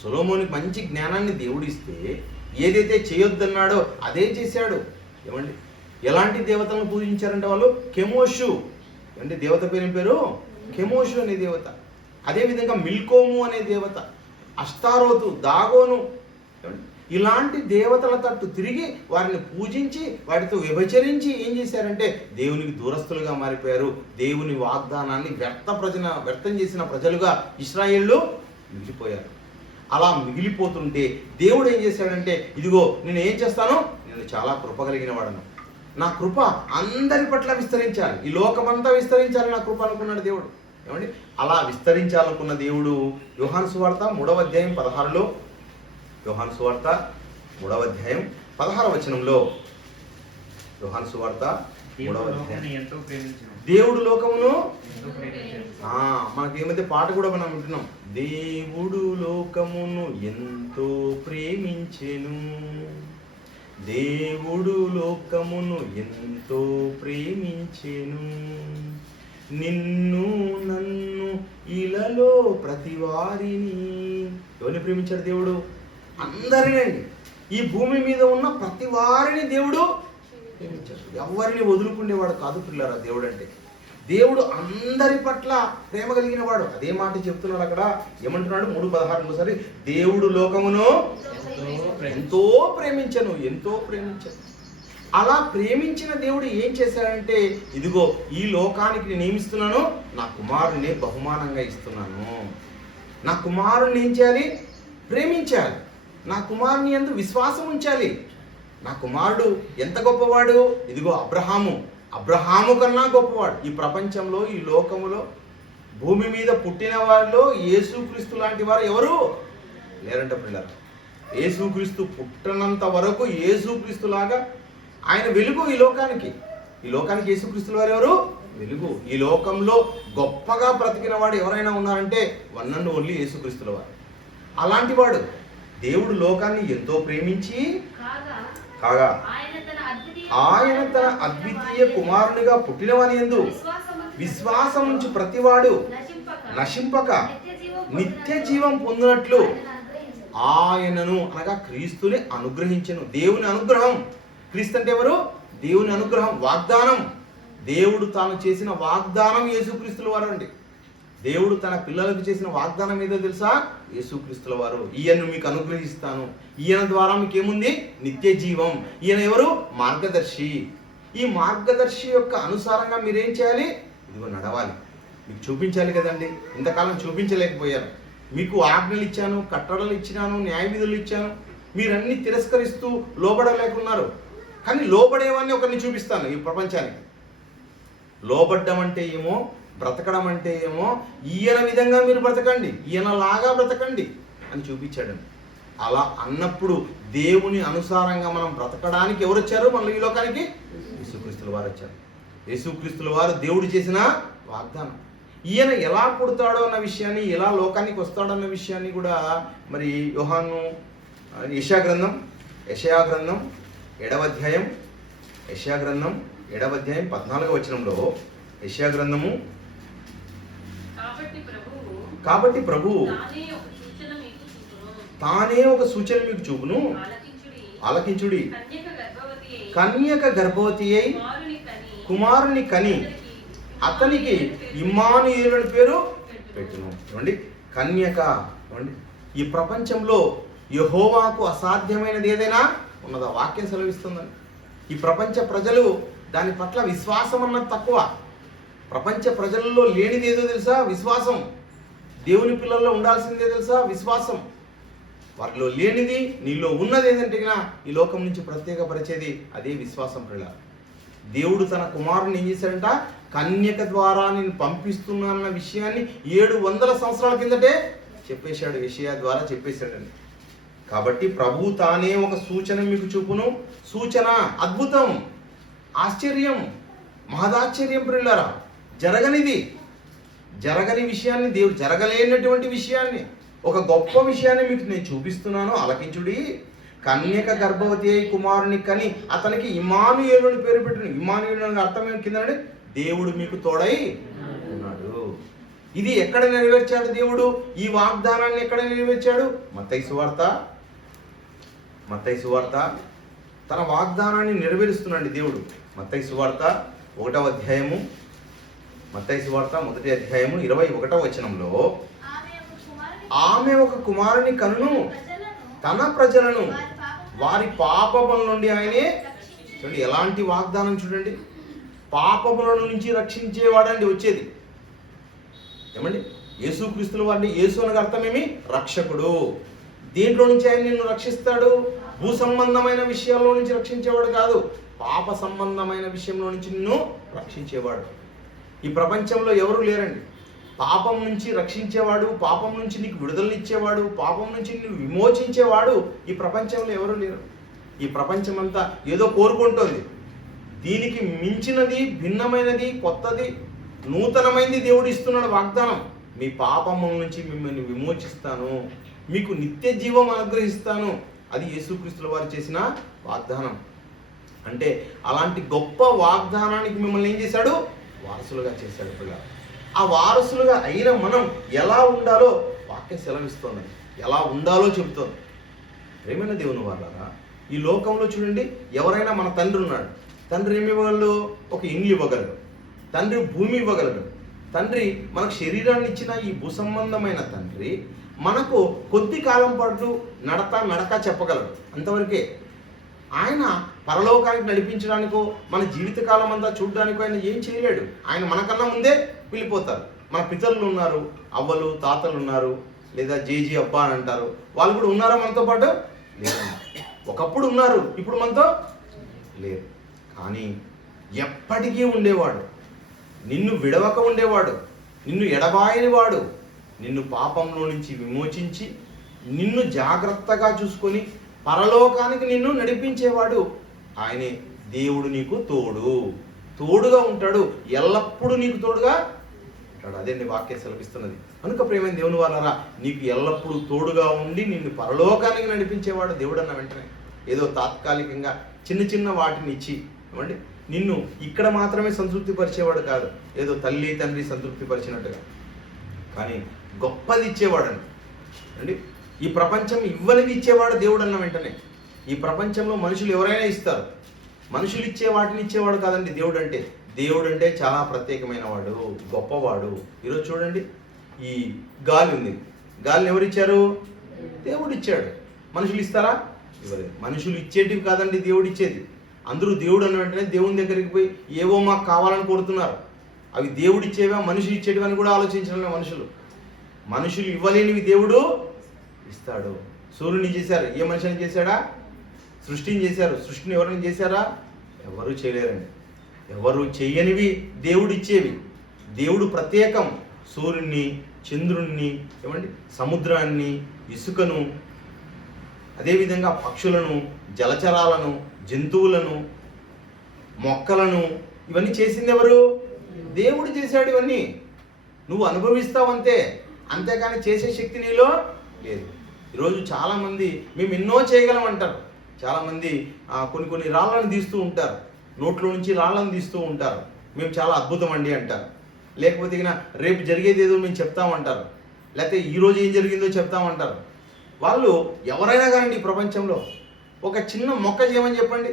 సొలొమోనికి మంచి జ్ఞానాన్ని దేవుడు ఇస్తే ఏదైతే చేయొద్దన్నాడో అదే చేశాడు. ఏమండి, ఎలాంటి దేవతలను పూజించారంటే వాళ్ళు? కెమోషు. అంటే దేవత పేరు కెమోషు అనే దేవత. అదేవిధంగా మిల్కోము అనే దేవత, అష్టారోతు, దాగోను, ఇలాంటి దేవతల తట్టు తిరిగి వారిని పూజించి వాటితో వ్యభిచరించి ఏం చేశారంటే దేవునికి దూరస్తులుగా మారిపోయారు. దేవుని వాగ్దానాన్ని వ్యర్థం చేసిన ప్రజలుగా ఇశ్రాయేలు మిగిలిపోయారు. అలా మిగిలిపోతుంటే దేవుడు ఏం చేశాడంటే, ఇదిగో నేను ఏం చేస్తాను, నేను చాలా కృప కలిగిన వాడను, నా కృప అందరి పట్ల విస్తరించాలి, ఈ లోకమంతా విస్తరించాలి నా కృప అనుకున్నాడు దేవుడు. ఏమండి, అలా విస్తరించాలనుకున్న దేవుడు యోహాను సువార్త 3వ అధ్యాయం 16లో, యోహాను సువార్త 3వ అధ్యాయం 16వ వచనంలో, యోహాను సువార్త 3వ అధ్యాయం, దేవుడు లోకమును మనకి ఏమైతే పాట కూడా మనం వింటున్నాం, దేవుడు లోకమును ఎంతో ప్రేమించెను, దేవుడు లోకమును ఎంతో ప్రేమించెను, నిన్ను నన్ను ఇలలో ప్రతి వారిని. ఎవరిని ప్రేమించాడు దేవుడు? అందరినండి. ఈ భూమి మీద ఉన్న ప్రతి వారిని దేవుడు ప్రేమించాడు. ఎవరిని వదులుకునేవాడు కాదు పిల్లరా దేవుడు అంటే. దేవుడు అందరి పట్ల ప్రేమ కలిగిన వాడు. అదే మాట చెప్తున్నాడు అక్కడ. ఏమంటున్నాడు? 3:16 సరే, దేవుడు లోకమును ఎంతో ప్రేమించను, ఎంతో ప్రేమించను. అలా ప్రేమించిన దేవుడు ఏం చేశాడంటే, ఇదిగో ఈ లోకానికి నేను నియమిస్తున్నాను, నా కుమారుని బహుమానంగా ఇస్తున్నాను. నా కుమారుని ఏం చేయాలి? ప్రేమించాలి. నా కుమారుని యందు విశ్వాసం ఉంచాలి. నా కుమారుడు ఎంత గొప్పవాడు? ఇదిగో అబ్రహాము కన్నా గొప్పవాడు. ఈ ప్రపంచంలో, ఈ లోకములో, భూమి మీద పుట్టిన వారిలో యేసుక్రీస్తు లాంటి వారు ఎవరు లేరంట పిల్లలు. యేసుక్రీస్తు పుట్టనంత వరకు యేసుక్రీస్తు లాగా ఆయన వెలుగు ఈ లోకానికి. యేసుక్రీస్తుల వారు ఎవరు? వెలుగు. ఈ లోకంలో గొప్పగా బ్రతికిన వాడు ఎవరైనా ఉన్నారంటే వన్ అండ్ ఓన్లీ యేసుక్రీస్తుల వారు. అలాంటి వాడు దేవుడు లోకాన్ని ఎంతో ప్రేమించి కాగా ఆయన తన అద్వితీయ కుమారునిగా పుట్టినవాని యందు విశ్వాసం నుంచి ప్రతివాడు నశింపక నిత్య జీవం పొందినట్లు ఆయనను అనగా క్రీస్తుని అనుగ్రహించెను. దేవుని అనుగ్రహం. క్రీస్తు అంటే ఎవరు? దేవుని అనుగ్రహం, వాగ్దానం. దేవుడు తాను చేసిన వాగ్దానం యేసుక్రీస్తుల వారు అండి. దేవుడు తన పిల్లలకు చేసిన వాగ్దానం ఏదో తెలుసా? యేసుక్రీస్తుల వారు. ఈయనను మీకు అనుగ్రహిస్తాను, ఈయన ద్వారా మీకు ఏముంది? నిత్య జీవం. ఈయన ఎవరు? మార్గదర్శి. ఈ మార్గదర్శి యొక్క అనుసారంగా మీరేం చేయాలి? ఇదిగో నడవాలి. మీకు చూపించాలి కదండి. ఇంతకాలం చూపించలేకపోయాను. మీకు ఆజ్ఞలు ఇచ్చాను, కట్టడలు ఇచ్చినాను, న్యాయ విధులు ఇచ్చాను, మీరన్నీ తిరస్కరిస్తూ లోబడలేకున్నారు. కానీ లోబడేవాన్ని ఒకరిని చూపిస్తాను ఈ ప్రపంచానికి. లోబడ్డం అంటే ఏమో, బ్రతకడం అంటే ఏమో, ఈయన విధంగా మీరు బ్రతకండి, ఈయనలాగా బ్రతకండి అని చూపించాడండి. అలా అన్నప్పుడు దేవుని అనుసారంగా మనం బ్రతకడానికి ఎవరు వచ్చారు? మన ఈ లోకానికి యేసుక్రీస్తుల వారు వచ్చారు. యేసుక్రీస్తుల వారు దేవుడు చేసిన వాగ్దానం. ఈయన ఎలా పుడతాడో అన్న విషయాన్ని, ఎలా లోకానికి వస్తాడన్న విషయాన్ని కూడా మరి యోహాను యెషయా గ్రంథం 7వ అధ్యాయం 14వ వచనంలో యెషయా గ్రంథము, కాబట్టి ప్రభువు తానే ఒక సూచన మీకు చూపును, ఆలకించుడి. కన్యక గర్భవతి అయి కుమారుని కని అతనికి ఇమ్మానుయేలు అని పేరు పెట్టును. ఏమండి, కన్యక. ఏమండి, ఈ ప్రపంచంలో యెహోవాకు అసాధ్యమైనది ఏదైనా ఉన్నదా? వాక్యం సెలవిస్తుందని. ఈ ప్రపంచ ప్రజలు దాని పట్ల విశ్వాసం అన్నది తక్కువ. ప్రపంచ ప్రజల్లో లేనిది ఏదో తెలుసా? విశ్వాసం. దేవుని పిల్లల్లో ఉండాల్సిందే తెలుసా? విశ్వాసం. వారిలో లేనిది నీలో ఉన్నది ఏంటంటే ఈ లోకం నుంచి ప్రత్యేకపరిచేది అదే విశ్వాసం. పిల్ల దేవుడు తన కుమారుని ఏం చేశాడంట? కన్యక ద్వారా నేను పంపిస్తున్నానన్న విషయాన్ని 700 సంవత్సరాల కిందటే చెప్పేశాడు, యెషయా ద్వారా చెప్పేశాడండి. కాబట్టి ప్రభు తానే ఒక సూచన మీకు చూపును. సూచన, అద్భుతం, ఆశ్చర్యం, మహదాశ్చర్యం. పిల్లరా, జరగని విషయాన్ని, దేవుడు జరగలేనటువంటి విషయాన్ని, ఒక గొప్ప విషయాన్ని మీకు నేను చూపిస్తున్నాను, ఆలకించుడి. కన్యక గర్భవతి అయి కుమారుని కని అతనికి ఇమ్మానుయేలు అని పేరు పెట్టును. ఇమ్మానుయేలు అని అర్థం ఏమి కింద? దేవుడు మీకు తోడై ఉన్నాడు. ఇది ఎక్కడ నెరవేర్చాడు దేవుడు? ఈ వాగ్దానాన్ని ఎక్కడ నెరవేర్చాడు? మత్తయి సువార్త తన వాగ్దానాన్ని నెరవేరుస్తున్నాడు దేవుడు. మత్తయి సువార్త 1వ అధ్యాయము, మత్తయి సువార్త 1వ అధ్యాయము 21వ వచనంలో, ఆమె ఒక కుమారుని కనును, తన ప్రజలను వారి పాపముల నుండి ఆయనే. చూడండి ఎలాంటి వాగ్దానం, చూడండి. పాపముల నుంచి రక్షించేవాడండి వచ్చేది. ఏమండి, యేసుక్రీస్తుల వారిని, యేసు అనగా అర్థమేమి? రక్షకుడు. దేంట్లో నుంచి ఆయన నిన్ను రక్షిస్తాడు? భూ సంబంధమైన విషయాల్లో నుంచి రక్షించేవాడు కాదు, పాప సంబంధమైన విషయంలో నుంచి నిన్ను రక్షించేవాడు. ఈ ప్రపంచంలో ఎవరు లేరండి పాపం నుంచి రక్షించేవాడు, పాపం నుంచి నీకు విడుదలనిచ్చేవాడు, పాపం నుంచి నిన్ను విమోచించేవాడు ఈ ప్రపంచంలో ఎవరు లేరు. ఈ ప్రపంచమంతా ఏదో కోరుకుంటోంది. దీనికి మించినది, భిన్నమైనది, కొత్తది, నూతనమైనది దేవుడు ఇస్తున్నాడు వాగ్దానం. మీ పాపము నుంచి మిమ్మల్ని విమోచిస్తాను, మీకు నిత్య జీవం అనుగ్రహిస్తాను. అది యేసుక్రీస్తుల వారు చేసిన వాగ్దానం. అంటే అలాంటి గొప్ప వాగ్దానానికి మిమ్మల్ని ఏం చేశాడు? వారసులుగా చేశాడు. పిల్లలు, ఆ వారసులుగా అయిన మనం ఎలా ఉండాలో వాక్యం సెలవిస్తోంది, ఎలా ఉండాలో చెబుతోంది. ప్రేమైన దేవుని వాళ్ళారా, ఈ లోకంలో చూడండి, ఎవరైనా మన తండ్రి ఉన్నాడు. తండ్రి ఏమి ఇవ్వగలడు? ఒక ఇండ్లు ఇవ్వగలడు, తండ్రి భూమి ఇవ్వగలడు. తండ్రి మనకు శరీరాన్ని ఇచ్చిన ఈ భూ సంబంధమైన తండ్రి మనకు కొద్ది కాలం పాటు నడక చెప్పగలడు, అంతవరకే. ఆయన పరలోకానికి నడిపించడానికో మన జీవితకాలం అంతా చూడడానికో ఆయన ఏం చేయలేడు. ఆయన మనకన్నా ముందే వెళ్ళిపోతారు. మన పితరులు ఉన్నారు, అవ్వలు తాతలు ఉన్నారు, లేదా జేజీ అబ్బా అని అంటారు. వాళ్ళు కూడా ఉన్నారా మనతో పాటు? లేదండి. ఒకప్పుడు ఉన్నారు, ఇప్పుడు మనతో లేరు. కానీ ఎప్పటికీ ఉండేవాడు, నిన్ను విడవక ఉండేవాడు, నిన్ను ఎడబాయని వాడు, నిన్ను పాపంలో నుంచి విమోచించి నిన్ను జాగ్రత్తగా చూసుకొని పరలోకానికి నిన్ను నడిపించేవాడు ఆయనే. దేవుడు నీకు తోడుగా ఉంటాడు, ఎల్లప్పుడూ నీకు తోడుగా ఉంటాడు. అదే నీ వాక్యం సెలవిస్తున్నది. కనుక ప్రేమైన దేవుని వాళ్ళారా, నీకు ఎల్లప్పుడూ తోడుగా ఉండి నిన్ను పరలోకానికి నడిపించేవాడు దేవుడు అన్న వెంటనే ఏదో తాత్కాలికంగా చిన్న వాటిని ఇచ్చి ఏమండి నిన్ను ఇక్కడ మాత్రమే సంతృప్తి పరిచేవాడు కాదు, ఏదో తల్లి తండ్రి సంతృప్తి పరిచినట్టుగా, కానీ గొప్పది ఇచ్చేవాడు అండి. ఈ ప్రపంచం ఇవ్వనిది ఇచ్చేవాడు దేవుడు అన్న వెంటనే. ఈ ప్రపంచంలో మనుషులు ఎవరైనా ఇస్తారు, మనుషులు ఇచ్చే వాటిని ఇచ్చేవాడు కాదండి దేవుడు అంటే. దేవుడు అంటే చాలా ప్రత్యేకమైన వాడు, గొప్పవాడు. ఈరోజు చూడండి, ఈ గాలి ఉంది, గాలిని ఎవరు ఇచ్చారు? దేవుడు ఇచ్చాడు. మనుషులు ఇస్తారా? ఇవ్వలేదు. మనుషులు ఇచ్చేటివి కాదండి దేవుడు ఇచ్చేది. అందరూ దేవుడు అన్న వెంటనే దేవుని దగ్గరికి పోయి ఏవో మాకు కావాలని కోరుతున్నారు. అవి దేవుడు ఇచ్చేవా మనుషులు ఇచ్చేటివి అని కూడా ఆలోచించడం మనుషులు ఇవ్వలేనివి దేవుడు ఇస్తాడు. సూర్యుని చేశారు, ఏ మనిషిని చేశాడా? సృష్టిని చేశారు. సృష్టిని ఎవరైనా చేశారా? ఎవరు చేయలేరండి. ఎవరు చేయనివి దేవుడు ఇచ్చేవి. దేవుడు ప్రత్యేకం. సూర్యుని, చంద్రుణ్ణి, ఏమండి సముద్రాన్ని, ఇసుకను, అదేవిధంగా పక్షులను, జలచరాలను, జంతువులను, మొక్కలను, ఇవన్నీ చేసింది ఎవరు? దేవుడు చేశాడు. ఇవన్నీ నువ్వు అనుభవిస్తావంతే, అంతేకాని చేసే శక్తి నీలో లేదు. ఈరోజు చాలామంది మేము ఎన్నో చేయగలం అంటారు. చాలామంది కొన్ని రాళ్ళను తీస్తూ ఉంటారు, నోట్లో నుంచి రాళ్ళను తీస్తూ ఉంటారు. మేము చాలా అద్భుతం అండి అంటారు. లేకపోతే రేపు జరిగేది ఏదో మేము చెప్తామంటారు, లేకపోతే ఈరోజు ఏం జరిగిందో చెప్తామంటారు. వాళ్ళు ఎవరైనా కానీ ప్రపంచంలో ఒక చిన్న మొక్క చేయమని చెప్పండి,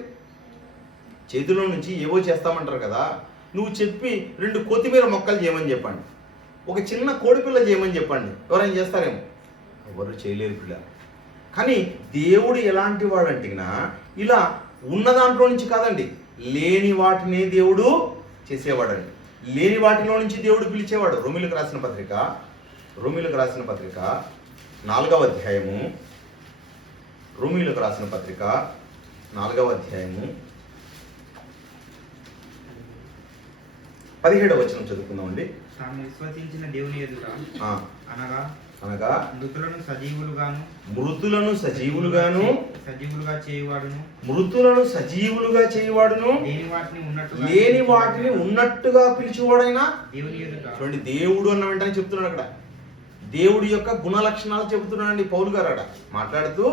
చేతిలో నుంచి ఏవో చేస్తామంటారు కదా. నువ్వు చెప్పి 2 కొత్తిమీర మొక్కలు చేయమని చెప్పండి, ఒక చిన్న కోడిపిల్ల చేయమని చెప్పండి, ఎవరైనా చేస్తారేమో? ఎవరు చేయలేరు పిల్ల. కానీ దేవుడు ఎలాంటి వాడంటే ఇలా ఉన్న దాంట్లో నుంచి కాదండి, లేని వాటిని దేవుడు చేసేవాడండి. లేని వాటిలో నుంచి దేవుడు పిలిచేవాడు. రోమీయులకు రాసిన పత్రిక 4వ అధ్యాయము, రోమీయులకు రాసిన పత్రిక 4వ అధ్యాయము 17వ వచనం చదువుకుందామండి. తాను విశ్వసించిన దేవుని ఎదుట అనగా మృతులను సజీవులుగా చేయువాడును లేని వాటిని ఉన్నట్టుగా పిలిచేవాడైనా దేవుని ఎదుట. చూడండి, దేవుడు అన్న వెంటనే చెప్తున్నాడు అక్కడ దేవుడి యొక్క గుణ లక్షణాలు చెబుతున్నాడండి పౌలు గారు అక్కడ మాట్లాడుతూ.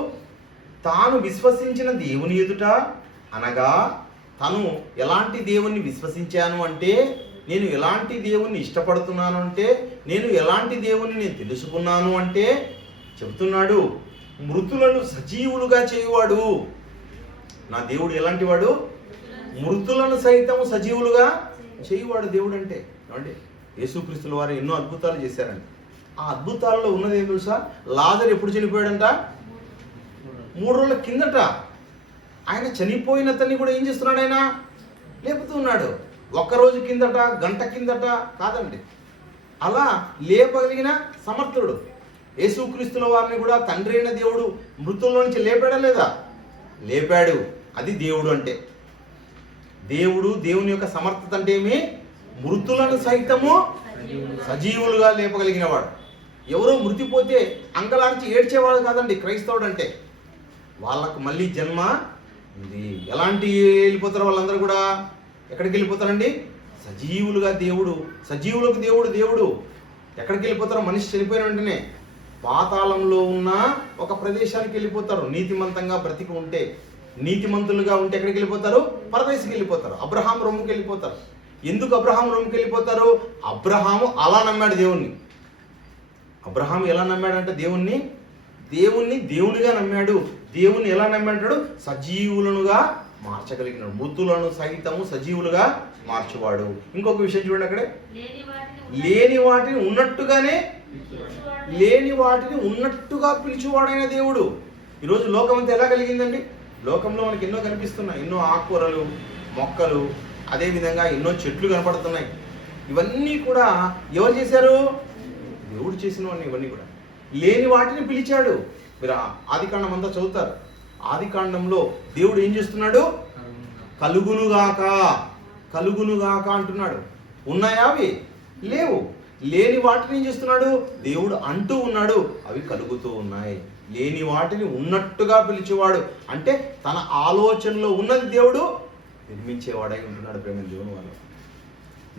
తాను విశ్వసించిన దేవుని ఎదుట అనగా తను ఎలాంటి దేవుణ్ణి విశ్వసించాను అంటే, నేను ఎలాంటి దేవుణ్ణి ఇష్టపడుతున్నాను అంటే, నేను ఎలాంటి దేవుణ్ణి నేను తెలుసుకున్నాను అంటే చెబుతున్నాడు. మృతులను సజీవులుగా చేయువాడు. నా దేవుడు ఎలాంటి వాడు? మృతులను సైతం సజీవులుగా చేయువాడు దేవుడు అంటే. ఏమండి, యేసుక్రీస్తుల వారు ఎన్నో అద్భుతాలు చేశారండి. ఆ అద్భుతాల్లో ఉన్నది ఏం తెలుసా? లాజరు ఎప్పుడు చనిపోయాడంట? 3 రోజుల కిందట. ఆయన చనిపోయిన అతన్ని కూడా ఏం చేస్తున్నాడు? ఆయన లేపుతున్నాడు. 1 రోజు కిందట, గంట కిందట కాదండి, అలా లేపగలిగిన సమర్థుడు. యేసుక్రీస్తుల వారిని కూడా తండ్రి అయిన దేవుడు మృతుల్లో నుంచి లేపాడా లేదా? లేపాడు. అది దేవుడు అంటే. దేవుని యొక్క సమర్థత అంటే ఏమి? మృతులను సైతము సజీవులుగా లేపగలిగిన వాడు. ఎవరో మృతిపోతే అంగలార్చి ఏడ్చేవాడు కాదండి క్రైస్తవుడు అంటే. వాళ్ళకు మళ్ళీ జన్మ ఉంది. ఎలాంటి వెళ్ళిపోతారు వాళ్ళందరూ కూడా? ఎక్కడికి వెళ్ళిపోతారండి? సజీవులుగా. సజీవులకు దేవుడు ఎక్కడికి వెళ్ళిపోతారో? మనిషి చనిపోయిన వెంటనే పాతాళంలో ఉన్న ఒక ప్రదేశానికి వెళ్ళిపోతారు. నీతిమంతంగా బ్రతికి ఉంటే, నీతిమంతులుగా ఉంటే ఎక్కడికి వెళ్ళిపోతారు? పరదేశికి వెళ్ళిపోతారు. అబ్రహాం రొమ్ముకి వెళ్ళిపోతారు. ఎందుకు అబ్రహాం రొమ్ముకి వెళ్ళిపోతారు? అబ్రహాము అలా నమ్మాడు దేవుణ్ణి. అబ్రహాం ఎలా నమ్మాడంటే దేవుణ్ణి దేవునిగా నమ్మాడు. దేవుణ్ణి ఎలా నమ్మాడు? సజీవులనుగా మార్చగలిగినాడు. మృతులను సైతము సజీవులుగా మార్చువాడు. ఇంకొక విషయం చూడండి, అక్కడే లేని వాటిని ఉన్నట్టుగా పిలిచేవాడైన దేవుడు. ఈరోజు లోకం అంతా ఎలా కలిగిందండి? లోకంలో మనకి ఎన్నో కనిపిస్తున్నాయి. ఎన్నో ఆకుకూరలు, మొక్కలు, అదేవిధంగా ఎన్నో చెట్లు కనపడుతున్నాయి. ఇవన్నీ కూడా ఎవరు చేశారు? దేవుడు చేసినవన్నీ. ఇవన్నీ కూడా లేని వాటిని పిలిచాడు. మీరు ఆదికాండం అంతా చదువుతారు. ఆదికాండంలో దేవుడు ఏం చేస్తున్నాడు? కలుగునుగాక అంటున్నాడు. ఉన్నాయా? అవి లేవు. లేని వాటిని ఏం చేస్తున్నాడు? దేవుడు అంటూ ఉన్నాడు, అవి కలుగుతూ ఉన్నాయి. లేని వాటిని ఉన్నట్టుగా పిలిచేవాడు అంటే తన ఆలోచనలో ఉన్నది దేవుడు నిర్మించేవాడై ఉంటున్నాడు. ప్రేమ దేవుని వాళ్ళు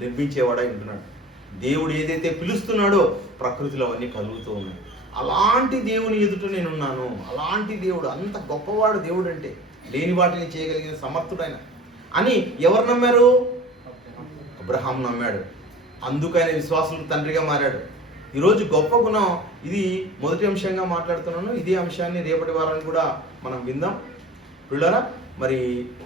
నిర్మించేవాడై ఉంటున్నాడు. దేవుడు ఏదైతే పిలుస్తున్నాడో ప్రకృతిలో అవన్నీ కలుగుతూ ఉన్నాయి. అలాంటి దేవుని ఎదుట నేనున్నాను. అలాంటి దేవుడు, అంత గొప్పవాడు దేవుడు అంటే, లేని వాటిని చేయగలిగిన సమర్థుడైన అని ఎవరు నమ్మారు? అబ్రహాం నమ్మాడు. అందుకైన విశ్వాసులకు తండ్రిగా మారాడు. ఈరోజు గొప్ప గుణం ఇది. మొదటి అంశంగా మాట్లాడుతున్నాను. ఇదే అంశాన్ని రేపటి వారాన్ని కూడా మనం విందాం. పిల్లరా, మరి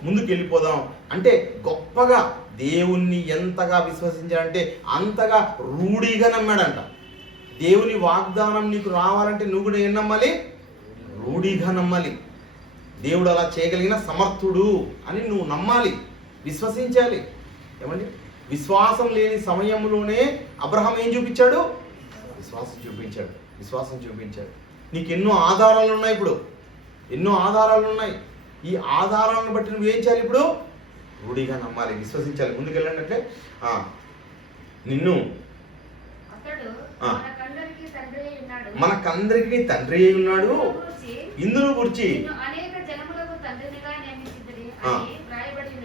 ముందుకు వెళ్ళిపోదాం. అంటే గొప్పగా దేవుణ్ణి ఎంతగా విశ్వసించాడంటే అంతగా రూఢిగా నమ్మాడంట. దేవుని వాగ్దానం నీకు రావాలంటే నువ్వు కూడా ఏం నమ్మాలి? రూఢిగా నమ్మాలి. దేవుడు అలా చేయగలిగిన సమర్థుడు అని నువ్వు నమ్మాలి, విశ్వసించాలి. ఏమండి, విశ్వాసం లేని సమయంలోనే అబ్రహాం ఏం చూపించాడు? విశ్వాసం చూపించాడు. నీకు ఎన్నో ఆధారాలు ఉన్నాయి. ఇప్పుడు ఎన్నో ఆధారాలు ఉన్నాయి. ఈ ఆధారాలను బట్టి నువ్వేం చేయాలి? ఇప్పుడు రూఢిగా నమ్మాలి, విశ్వసించాలి. ముందుకెళ్ళండి. అంటే నిన్ను మనకందరికి తండ్రి అయి ఉన్నాడు. ఇందును గురించి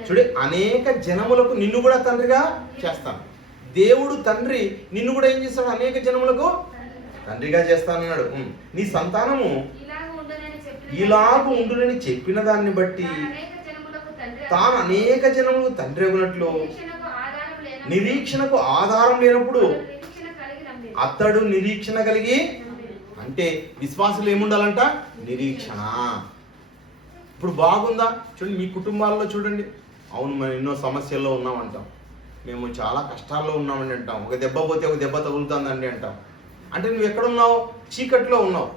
చూడు, అనేక జనములకు నిన్ను కూడా తండ్రిగా చేస్తాను. దేవుడు తండ్రి నిన్ను కూడా ఏం చేస్తాడు? అనేక జనములకు తండ్రిగా చేస్తానన్నాడు. నీ సంతానము ఇలాగూ ఉండునని చెప్పిన దాన్ని బట్టి తాను అనేక జనములకు తండ్రి అగునట్లు నిరీక్షణకు ఆధారం లేనప్పుడు అతడు నిరీక్షణ కలిగి, అంటే విశ్వాసులు ఏముండాలంట? నిరీక్షణ. ఇప్పుడు బాగుందా చూడండి, మీ కుటుంబాల్లో చూడండి, అవును మనం ఎన్నో సమస్యల్లో ఉన్నామంటాం, మేము చాలా కష్టాల్లో ఉన్నామని అంటాం, ఒక దెబ్బ పోతే ఒక దెబ్బ తగులుతుందండి అంటాం. అంటే నువ్వు ఎక్కడున్నావు? చీకట్లో ఉన్నావు.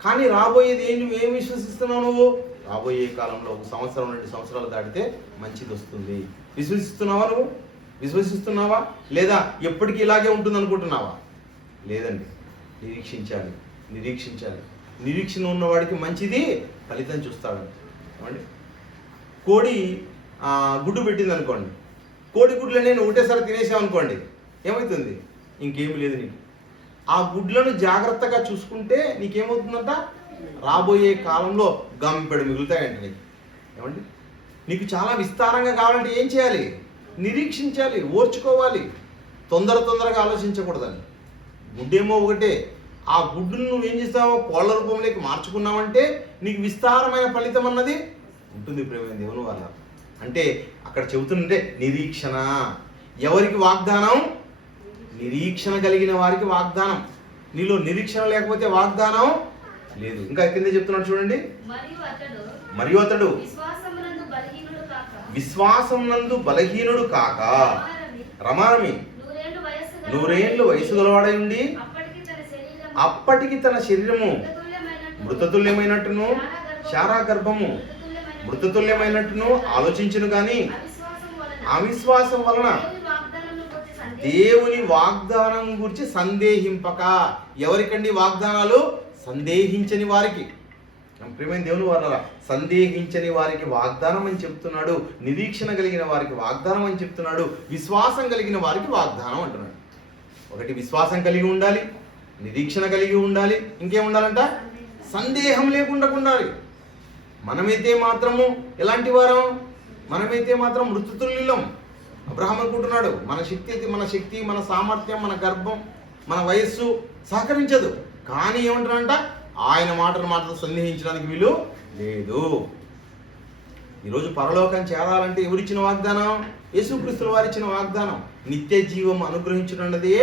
కానీ రాబోయేది నువ్వేం విశ్వసిస్తున్నావు? నువ్వు రాబోయే కాలంలో 1 సంవత్సరం 2 సంవత్సరాలు దాటితే మంచిది వస్తుంది. విశ్వసిస్తున్నావా? నువ్వు విశ్వసిస్తున్నావా? లేదా ఎప్పటికీ ఇలాగే ఉంటుంది అనుకుంటున్నావా? లేదండి, నిరీక్షించాలి, నిరీక్షించాలి. నిరీక్షణ ఉన్నవాడికి మంచిది ఫలితం చూస్తాడు. ఏమండి, కోడి గుడ్డు పెట్టింది అనుకోండి, కోడి గుడ్లు నేను ఒకటేసారి తినేసామనుకోండి, ఏమవుతుంది? ఇంకేమి లేదు నీకు. ఆ గుడ్లను జాగ్రత్తగా చూసుకుంటే నీకేమవుతుందంట? రాబోయే కాలంలో గంపెడు మిగులుతాయంట నీకు. ఏమండి, నీకు విస్తారంగా కావాలంటే ఏం చేయాలి? నిరీక్షించాలి, ఓర్చుకోవాలి, తొందరగా ఆలోచించకూడదని. గుడ్డేమో ఒకటే, ఆ గుడ్డును నువ్వేం చేస్తావో కోళ్ళ రూపంలోకి మార్చుకున్నావంటే నీకు విస్తారమైన ఫలితం అన్నది ఉంటుంది. ప్రేమ దేవుని వల్ల అంటే అక్కడ చెబుతుంటే నిరీక్షణ. ఎవరికి వాగ్దానం? నిరీక్షణ కలిగిన వారికి వాగ్దానం. నీలో నిరీక్షణ లేకపోతే వాగ్దానం లేదు. ఇంకా కింద చెప్తున్నాడు చూడండి, మరియు అతడు విశ్వాసమునందు బలహీనుడు కాక రమారమి 100 వయసు గలవాడై ఉండి అప్పటికి తన శరీరము మృతతుల్యమైనట్టును శారా గర్భము మృతతుల్యమైనట్టును ఆలోచించును గాని అవిశ్వాసం వలన దేవుని వాగ్దానం గురించి సందేహింపక. ఎవరికండి వాగ్దానాలు? సందేహించని వారికి. ప్రియమైన దేవుని వారలారా, సందేహించని వారికి వాగ్దానం అని చెప్తున్నాడు, నిరీక్షణ కలిగిన వారికి వాగ్దానం అని చెప్తున్నాడు, విశ్వాసం కలిగిన వారికి వాగ్దానం అంటున్నాడు. ఒకటి విశ్వాసం కలిగి ఉండాలి, నిరీక్షణ కలిగి ఉండాలి, ఇంకేముండాలంట? సందేహం లేకుండా ఉండాలి. మనమైతే మాత్రము ఎలాంటి వారం? మనమైతే మాత్రం మృతతుల్యులం. అబ్రహాం అనుకుంటున్నాడు మన శక్తి మన సామర్థ్యం మన గర్భం మన వయస్సు సహకరించదు. కానీ ఏమంటారంట? ఆయన మాటను మాత్రం సందేహించడానికి వీలు లేదు. ఈరోజు పరలోకం చేరాలంటే ఎవరిచ్చిన వాగ్దానం? యేసుక్రీస్తుల వారు ఇచ్చిన వాగ్దానం. నిత్య జీవం అనుగ్రహించున్నదే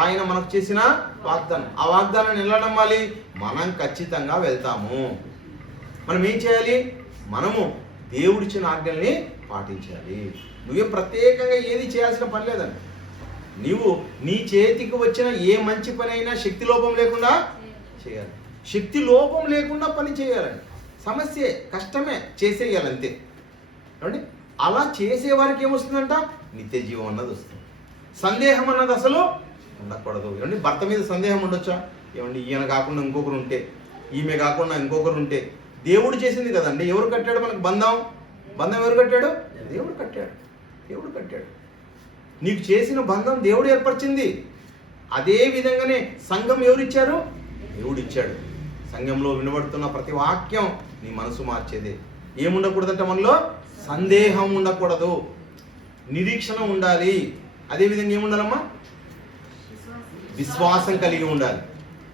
ఆయన మనకు చేసిన వాగ్దానం. ఆ వాగ్దానాన్ని ఎలా నమ్మాలి? మనం ఖచ్చితంగా వెళ్తాము. మనం ఏం చేయాలి? మనము దేవుడిచ్చిన ఆజ్ఞల్ని పాటించాలి. నువ్వేం ప్రత్యేకంగా ఏది చేయాల్సిన పని లేదండి. నీవు నీ చేతికి వచ్చిన ఏ మంచి పని అయినా శక్తి లోపం లేకుండా చేయాలి. శక్తి లోపం లేకుండా పని చేయాలండి. సమస్యే, కష్టమే, చేసేయాలంతే. ఏమండి, అలా చేసేవారికి ఏమొస్తుందంట? నిత్య జీవం అన్నది వస్తుంది. సందేహం అన్నది అసలు ఉండకూడదు. ఏమండి, భర్త మీద సందేహం ఉండొచ్చా? ఏమండి, ఈయన కాకుండా ఇంకొకరు ఉంటే, ఈమె కాకుండా ఇంకొకరు ఉంటే, దేవుడు చేసింది కదండి. ఎవరు కట్టాడు మనకు బంధం? ఎవరు కట్టాడు? దేవుడు కట్టాడు. దేవుడు కట్టాడు. నీకు చేసిన బంధం దేవుడు ఏర్పరిచింది. అదే విధంగానే సంఘం ఎవరిచ్చారు? దేవుడు ఇచ్చాడు. సంఘంలో వినబడుతున్న ప్రతి వాక్యం నీ మనసు మార్చేదే. ఏముండకూడదంటే మనలో సందేహం ఉండకూడదు, నిరీక్షణ ఉండాలి. అదేవిధంగా ఏముండాలమ్మా? విశ్వాసం కలిగి ఉండాలి.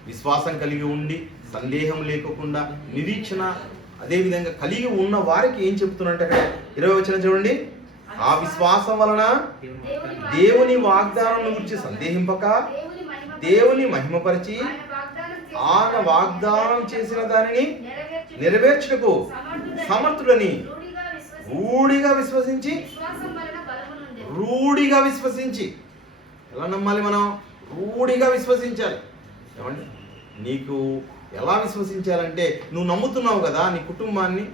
విశ్వాసం కలిగి ఉండి సందేహం లేకుండా నిరీక్షణ అదేవిధంగా కలిగి ఉన్న వారికి ఏం చెప్తున్నట్టు అక్కడ 20వ వచనం చూడండి. ఆ విశ్వాసం వలన దేవుని వాగ్దానం గురించి సందేహింపక దేవుని మహిమపరిచి ఆయన వాగ్దానం చేసిన దానిని నెరవేర్చుటకు సమర్థుడని రూఢిగా విశ్వసించి ఎలా నమ్మాలి? మనం రూఢిగా విశ్వసించాలి. ఏమండి, నీకు ఎలా విశ్వసించాలంటే నువ్వు నమ్ముతున్నావు కదా నీ కుటుంబాన్ని.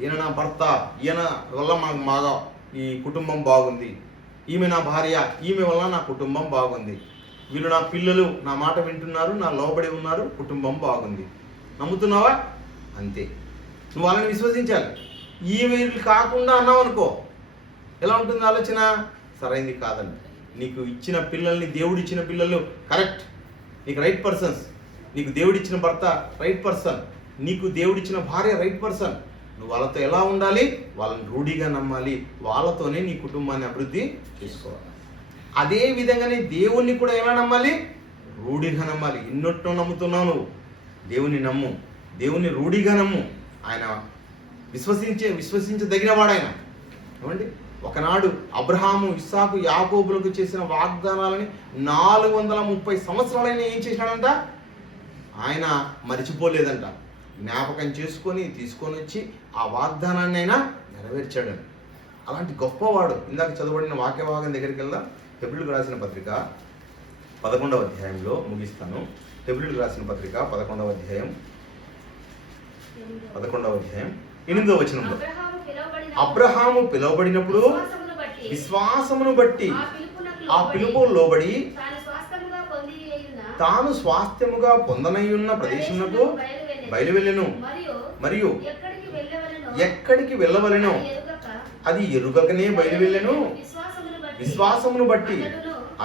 ఈయన నా భర్త, ఈయన వల్ల మాగా ఈ కుటుంబం బాగుంది, ఈమె నా భార్య, ఈమె వల్ల నా కుటుంబం బాగుంది, వీళ్ళు నా పిల్లలు నా మాట వింటున్నారు, నా లోబడి ఉన్నారు, కుటుంబం బాగుంది. నమ్ముతున్నావా? అంతే. నువ్వు వాళ్ళని విశ్వసించాలి. ఈమె కాకుండా అన్నావు అనుకో, ఎలా ఉంటుంది ఆలోచన? సరైంది కాదండి. నీకు ఇచ్చిన పిల్లల్ని, దేవుడు ఇచ్చిన పిల్లలు కరెక్ట్, నీకు రైట్ పర్సన్స్, నీకు దేవుడిచ్చిన భర్త రైట్ పర్సన్, నీకు దేవుడిచ్చిన భార్య రైట్ పర్సన్. నువ్వు వాళ్ళతో ఎలా ఉండాలి? వాళ్ళని రూఢిగా నమ్మాలి. వాళ్ళతోనే నీ కుటుంబాన్ని అభివృద్ధి చేసుకోవాలి. అదే విధంగానే దేవుణ్ణి కూడా ఎలా నమ్మాలి? రూఢిగా నమ్మాలి. ఎన్నొట్టో నమ్ముతున్నావు నువ్వు, దేవుని నమ్ము, దేవుని రూఢిగా నమ్ము. ఆయన విశ్వసించదగిన వాడు ఆయన. ఏమండి, ఒకనాడు అబ్రహాము, ఇస్సాకు, యాకోబులకు చేసిన వాగ్దానాలని 430 సంవత్సరాలైనా ఏం చేసినాడంట? ఆయన మరిచిపోలేదంట. జ్ఞాపకం చేసుకొని తీసుకొని వచ్చి ఆ వాగ్దానాన్ని అయినా నెరవేర్చాడండి. అలాంటి గొప్పవాడు. ఇందాక చదవబడిన వాక్య భాగం దగ్గరికి వెళ్దాం. హెబ్రీయులకు రాసిన పత్రిక 11వ అధ్యాయంలో ముగిస్తాను. హెబ్రీయులకు రాసిన పత్రిక 11వ అధ్యాయం 8వ వచనంలో, అబ్రహాము పిలువబడినప్పుడు విశ్వాసమును బట్టి ఆ పిలుపు లోబడి తాను స్వాస్థ్యముగా పొందనయ్యున్న ప్రదేశమునకు బయలువెళ్ళెను. మరియు ఎక్కడికి వెళ్ళవలెనో అది ఎరుగకనే బయలువెళ్ళెను. విశ్వాసమును బట్టి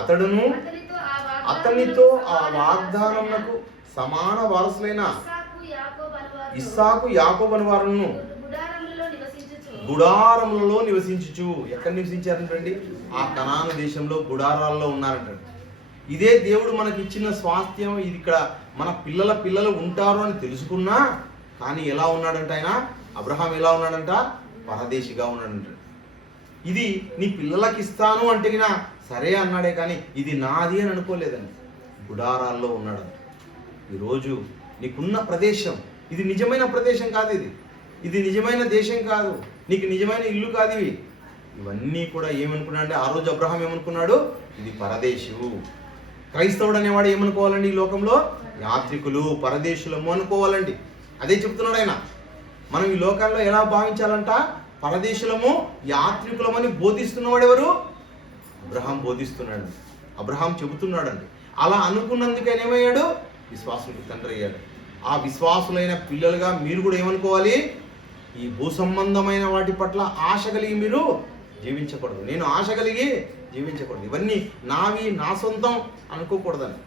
అతడును అతనితో ఆ వాగ్దానమునకు సమాన వారసులైన ఇస్సాకు, యాకోబు అను వారును గుడారములలో నివసించుచు. ఎక్కడ నివసించారంటండి? ఆ కనాను దేశంలో గుడారాల్లో ఉన్నారంటండి. ఇదే దేవుడు మనకి ఇచ్చిన స్వాస్థ్యం. ఇది ఇక్కడ మన పిల్లలు ఉంటారు అని తెలుసుకున్నా కానీ ఎలా ఉన్నాడంట ఆయన? అబ్రహాం ఎలా ఉన్నాడంట? పరదేశిగా ఉన్నాడంట. ఇది నీ పిల్లలకి ఇస్తాను అంటే గినా సరే అన్నాడే కానీ ఇది నాది అని అనుకోలేదండి. గుడారాల్లో ఉన్నాడు. ఈరోజు నీకున్న ప్రదేశం ఇది నిజమైన ప్రదేశం కాదు. ఇది నిజమైన దేశం కాదు. నీకు నిజమైన ఇల్లు కాదు. ఇవన్నీ కూడా ఏమనుకున్నాడు? ఆ రోజు అబ్రహాం ఏమనుకున్నాడు? ఇది పరదేశు. క్రైస్తవుడు అనేవాడు ఏమనుకోవాలండి? ఈ లోకంలో యాత్రికులు, పరదేశులము అనుకోవాలండి. అదే చెప్తున్నాడు ఆయన. మనం ఈ లోకాల్లో ఎలా భావించాలంట? పరదేశులము, యాత్రికులమని బోధిస్తున్నవాడు ఎవరు? అబ్రహాం బోధిస్తున్నాడు. అబ్రహాం చెబుతున్నాడండి. అలా అనుకున్నందుకు ఆయన ఏమయ్యాడు? విశ్వాసులకు తండ్రి అయ్యాడు. ఆ విశ్వాసులైన పిల్లలుగా మీరు కూడా ఏమనుకోవాలి? ఈ భూ సంబంధమైన వాటి పట్ల ఆశ కలిగి మీరు జీవించకూడదు. నేను ఆశ కలిగి జీవించకూడదు. ఇవన్నీ నావి, నా సొంతం అనుకోకూడదని.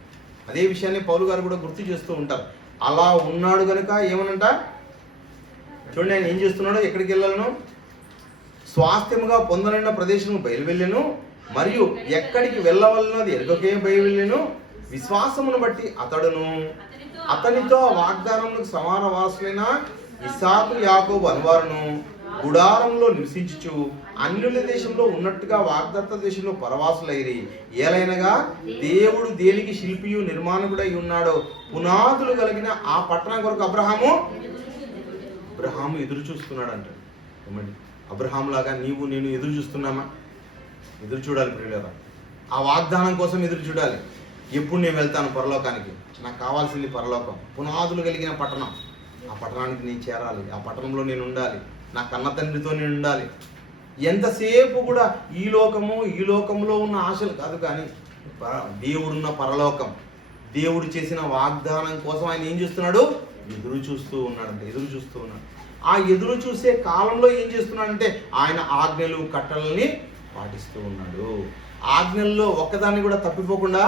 అదే విషయాన్ని పౌలు గారు కూడా గుర్తు చేస్తూ ఉంటారు. అలా ఉన్నాడు కనుక ఏమనంట చూడండి, ఆయన ఏం చేస్తున్నాడో, ఎక్కడికి వెళ్ళాలను? స్వాస్థ్యముగా పొందలైన ప్రదేశము బయలువెళ్ళెను. మరియు ఎక్కడికి వెళ్ళవలనది ఎరుగకే బయలువెళ్ళెను. విశ్వాసమును బట్టి అతడును అతనితో వాగ్దానములకు సమాన వారసులైన ఇస్సాకు, యాకోబు అనువారును గుడారంలో నివసించుచు అన్యుల దేశంలో ఉన్నట్టుగా వాగ్దత్త దేశంలో పరవాసులైరి. ఏలైనగా దేవుడు దేనికి శిల్పియు నిర్మాణకుడై ఉన్నాడో పునాదులు కలిగిన ఆ పట్టణం కొరకు అబ్రహాము ఎదురు చూస్తున్నాడంట. ఏమండి, అబ్రహాం లాగా నీవు నేను ఎదురు చూస్తున్నామా? ఎదురు చూడాలి ప్రియులారా. ఆ వాగ్దానం కోసం ఎదురు చూడాలి. ఎప్పుడు నేను వెళ్తాను పరలోకానికి? నాకు కావాల్సింది పరలోకం, పునాదులు కలిగిన పట్టణం. ఆ పట్టణానికి నేను చేరాలి. ఆ పట్టణంలో నేను ఉండాలి. నా కన్న తండ్రితో నేను ఉండాలి. ఎంతసేపు కూడా ఈ లోకంలో ఉన్న ఆశలు కాదు, కానీ దేవుడున్న పరలోకం, దేవుడు చేసిన వాగ్దానం కోసం ఆయన ఏం చేస్తున్నాడు? ఎదురు చూస్తూ ఉన్నాడంటే. ఆ ఎదురు చూసే కాలంలో ఏం చేస్తున్నాడంటే ఆయన ఆజ్ఞలు, కట్టలని పాటిస్తూ ఉన్నాడు. ఆజ్ఞల్లో ఒక్కదాన్ని కూడా తప్పిపోకుండా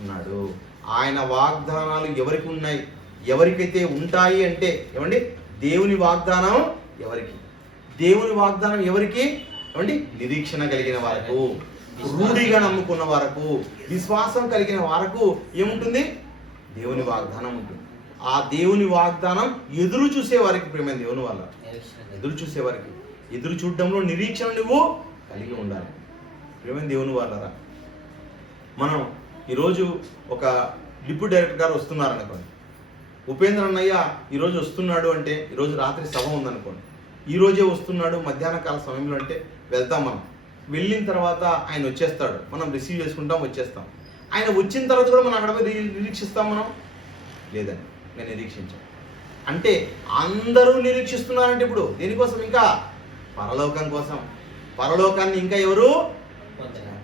ఉన్నాడు. ఆయన వాగ్దానాలు ఎవరికి ఉన్నాయి? ఎవరికైతే ఉంటాయి అంటే ఏమండి, దేవుని వాగ్దానం ఎవరికి? దేవుని వాగ్దానం ఎవరికి? ఏమండి, నిరీక్షణ కలిగిన వారకు, రూఢిగా నమ్ముకున్న వారకు, విశ్వాసం కలిగిన వారకు ఏముంటుంది? దేవుని వాగ్దానం ఉంటుంది. ఆ దేవుని వాగ్దానం ఎదురు చూసే వారికి, ప్రేమైన దేవుని వల్ల ఎదురు చూసే వారికి, ఎదురు చూడడంలో నిరీక్షణ నువ్వు కలిగి ఉండాలి. ప్రేమైన దేవుని వాళ్ళరా, మనం ఈరోజు ఒక డిప్యూటీ డైరెక్టర్ గారు వస్తున్నారనుకోండి, ఉపేంద్ర అన్నయ్య ఈరోజు వస్తున్నాడు అంటే, ఈరోజు రాత్రి సభ ఉందనుకోండి, ఈరోజే వస్తున్నాడు మధ్యాహ్న కాల సమయంలో అంటే వెళ్తాం. మనం వెళ్ళిన తర్వాత ఆయన వచ్చేస్తాడు, మనం రిసీవ్ చేసుకుంటాం, వచ్చేస్తాం. ఆయన వచ్చిన తర్వాత కూడా మనం అక్కడ నిరీక్షిస్తాం? మనం లేదండి, నేను నిరీక్షించాను. అంటే అందరూ నిరీక్షిస్తున్నారంటే ఇప్పుడు దేనికోసం? ఇంకా పరలోకం కోసం. పరలోకాన్ని ఇంకా ఎవరు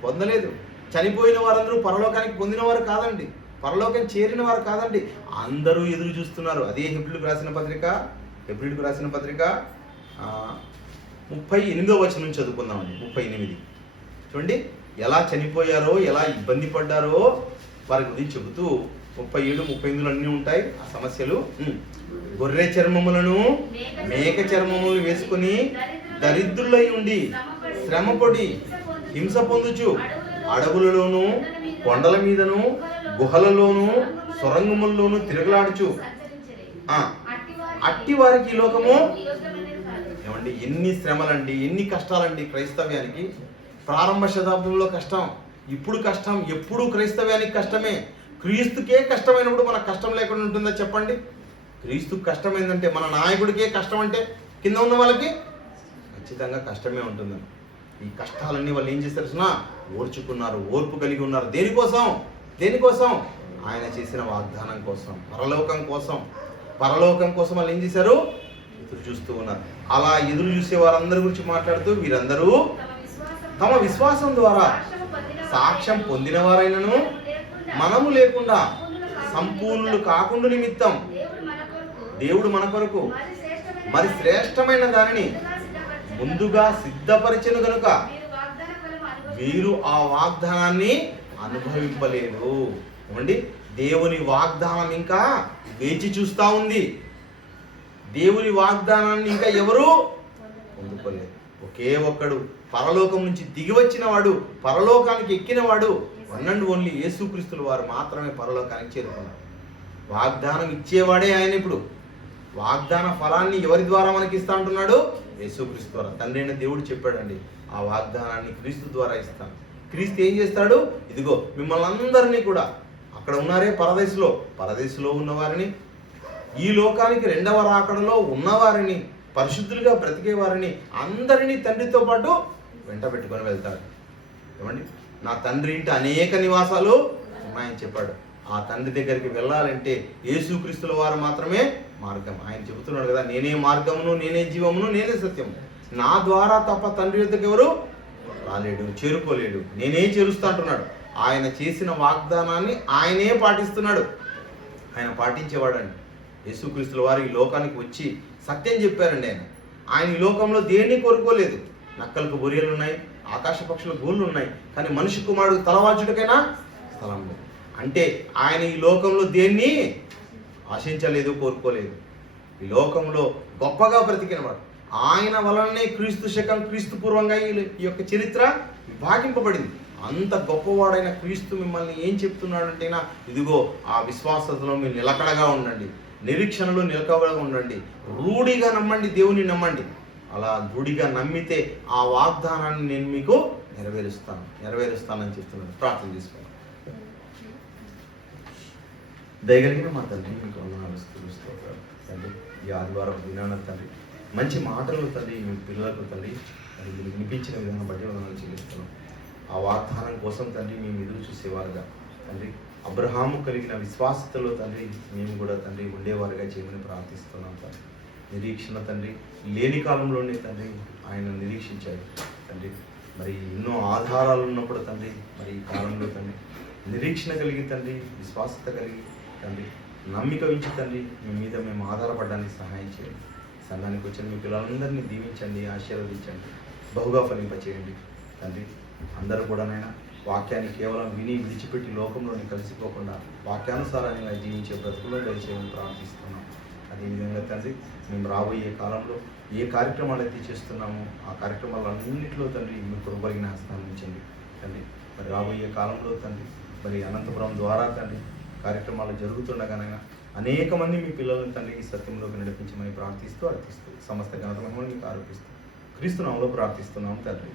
పొందలేదు. చనిపోయిన వారందరూ పరలోకానికి పొందిన వారు కాదండి, పరలోకం చేరిన వారు కాదండి. అందరూ ఎదురు చూస్తున్నారు. అదే హెబ్రీయులకు రాసిన పత్రిక 38వ వచనం నుంచి చదువుకుందామండి. 38 చూడండి, ఎలా చనిపోయారో, ఎలా ఇబ్బంది పడ్డారో వారి గురించి చెబుతూ 37, 38 అన్నీ ఉంటాయి ఆ సమస్యలు. గొర్రె చర్మములను, మేక చర్మములను వేసుకుని దరిద్రులై ఉండి శ్రమపడి హింస పొందుచు అడవులలోను, కొండల మీదను, గుహలలోను, సొరంగముల్లోను తిరగలాడుచు అట్టి వారికి ఈ లోకము ఏమండి ఎన్ని శ్రమలండి, ఎన్ని కష్టాలండి క్రైస్తవ్యానికి. ప్రారంభ శతాబ్దంలో కష్టం, ఇప్పుడు కష్టం, ఎప్పుడు క్రైస్తవ్యానికి కష్టమే. క్రీస్తుకే కష్టమైనప్పుడు మనకు కష్టం లేకుండా ఉంటుందా చెప్పండి? క్రీస్తుకు కష్టమైందంటే, మన నాయకుడికే కష్టం అంటే కింద ఉన్న వాళ్ళకి ఖచ్చితంగా కష్టమే ఉంటుంది. ఈ కష్టాలన్నీ వాళ్ళు ఏం చేస్తారు సునా? ఓర్చుకున్నారు, ఓర్పు కలిగి ఉన్నారు. దేనికోసం? ఆయన చేసిన వాగ్దానం కోసం, పరలోకం కోసం వాళ్ళు ఏం చేశారు? ఎదురు చూస్తూ ఉన్నారు. అలా ఎదురు చూసే వారందరి గురించి మాట్లాడుతూ, వీరందరూ తమ విశ్వాసం ద్వారా సాక్ష్యం పొందిన వారైనను మనము లేకుండా సంపూర్ణులు కాకుండా నిమిత్తం దేవుడు మన కొరకు మరి శ్రేష్టమైన దానిని ముందుగా సిద్ధపరిచెను గనుక వీరు ఆ వాగ్దానాన్ని అనుభవింపలేదు. ఏమండి, దేవుని వాగ్దానం ఇంకా వేచి చూస్తా ఉంది. దేవుని వాగ్దానాన్ని ఇంకా ఎవరు పొందుకోలేదు. ఒకే ఒక్కడు పరలోకం నుంచి దిగి వచ్చిన వాడు, పరలోకానికి ఎక్కిన వాడు, వన్ అండ్ ఓన్లీ యేసుక్రీస్తుల వారు మాత్రమే పరలోకానికి చేరుకున్నారు. వాగ్దానం ఇచ్చేవాడే ఆయన. ఇప్పుడు వాగ్దాన ఫలాన్ని ఎవరి ద్వారా మనకి ఇస్తా అంటున్నాడు? యేసుక్రీస్తు ద్వారా. తండ్రి అయిన దేవుడు చెప్పాడండి, ఆ వాగ్దానాన్ని క్రీస్తు ద్వారా ఇస్తాను. క్రీస్తు ఏం చేస్తాడు? ఇదిగో మిమ్మల్ని అందరినీ కూడా, అక్కడ ఉన్నారే పరదేశంలో ఉన్నవారిని, ఈ లోకానికి రెండవ రాకడలో ఉన్నవారిని, పరిశుద్ధులుగా బ్రతికే వారిని అందరినీ తండ్రితో పాటు వెంట పెట్టుకొని వెళ్తాడు. ఏమండి, నా తండ్రి ఇంటి అనేక నివాసాలు ఉన్నాయని చెప్పాడు. ఆ తండ్రి దగ్గరికి వెళ్ళాలంటే యేసుక్రీస్తుల వారు మాత్రమే మార్గం. ఆయన చెబుతున్నాడు కదా, నేనే మార్గమును, నేనే జీవమును, నేనే సత్యము. నా ద్వారా తప్ప తండ్రి యొద్దకు ఎవరు రాలేడు, చేరుకోలేడు. నేనే చేరుస్తా అంటున్నాడు. ఆయన చేసిన వాగ్దానాన్ని ఆయనే పాటిస్తున్నాడు. ఆయన పాటించేవాడండి. యేసుక్రీస్తుల వారు ఈ లోకానికి వచ్చి సత్యం చెప్పారండి. ఆయన ఈ లోకంలో దేన్ని కోరుకోలేదు. నక్కలకు బొరియలు ఉన్నాయి, ఆకాశ పక్షుల గూళ్ళు ఉన్నాయి, కానీ మనిషి కుమారుడు తలవాల్చుడికైనా స్థలం లేదు. అంటే ఆయన ఈ లోకంలో దేన్ని ఆశించలేదు, కోరుకోలేదు. ఈ లోకంలో గొప్పగా బ్రతికినవాడు. ఆయన వలననే క్రీస్తు శకం, క్రీస్తు పూర్వంగా ఈ యొక్క చరిత్ర విభాగింపబడింది. అంత గొప్పవాడైన క్రీస్తు మిమ్మల్ని ఏం చెప్తున్నాడంటేనా, ఇదిగో ఆ విశ్వాసతలో మీరు నిలకడగా ఉండండి, నిరీక్షణలో నిలకడగా ఉండండి, రూఢిగా నమ్మండి, దేవుని నమ్మండి. అలా రూఢిగా నమ్మితే ఆ వాగ్దానాన్ని నేను మీకు నెరవేరుస్తానని చెప్తున్నాను. ప్రార్థన చేసుకోండి. దయగలిగిన మా తండ్రి, మీకు వందనాలు తండ్రి. ఈ ఆదివారం దినాన తండ్రి మంచి మాటలు తండ్రి మీ పిల్లలకు తండ్రి మీరు వినిపించిన విధానం బట్టి వందనాలు చెల్లిస్తున్నాం. ఆ వాగ్దానం కోసం తండ్రి మేము ఎదురు చూసేవారుగా తండ్రి, అబ్రహాము కలిగిన విశ్వాసతలో తండ్రి మేము కూడా తండ్రి ఉండేవారుగా చేయమని ప్రార్థిస్తున్నాం తండ్రి. నిరీక్షణ తండ్రి లేని కాలంలోనే తండ్రి ఆయన నిరీక్షించాడు తండ్రి. మరి ఎన్నో ఆధారాలు ఉన్నప్పుడు తండ్రి, మరి ఈ కాలంలో తండ్రి నిరీక్షణ కలిగి తండ్రి, విశ్వాసత కలిగి తండ్రి, నమ్మిక ఉంచి తండ్రి మీ మీద మేము ఆధారపడడానికి సహాయం చేయండి. సంఘానికి వచ్చిన మీ పిల్లలందరినీ దీవించండి, ఆశీర్వదించండి, బహుగా ఫలింపచేయండి తండ్రి. అందరూ కూడానైనా వాక్యాన్ని కేవలం విని విడిచిపెట్టి లోకంలోని కలిసిపోకుండా వాక్యానుసారంగా జీవించే బ్రతుకులో దయచేయమని ప్రార్థిస్తున్నాం. అదేవిధంగా తండ్రి మేము రాబోయే కాలంలో ఏ కార్యక్రమాలు అయితే చేస్తున్నామో ఆ కార్యక్రమాలన్నింటిలో తండ్రి మీ కృపలిగిన హస్తాన్ని ఉంచండి తండ్రి. మరి రాబోయే కాలంలో తండ్రి మరి అనంతపురం ద్వారా తండ్రి కార్యక్రమాలు జరుగుతుండగానైనా అనేక మంది మీ పిల్లలను తండ్రి ఈ సత్యంలోకి నడిపించమని ప్రార్థిస్తూ అర్థిస్తూ సమస్త ఘనత మహిమను మీకు ఆరోపిస్తూ క్రీస్తు నామములో ప్రార్థిస్తున్నాము తండ్రి.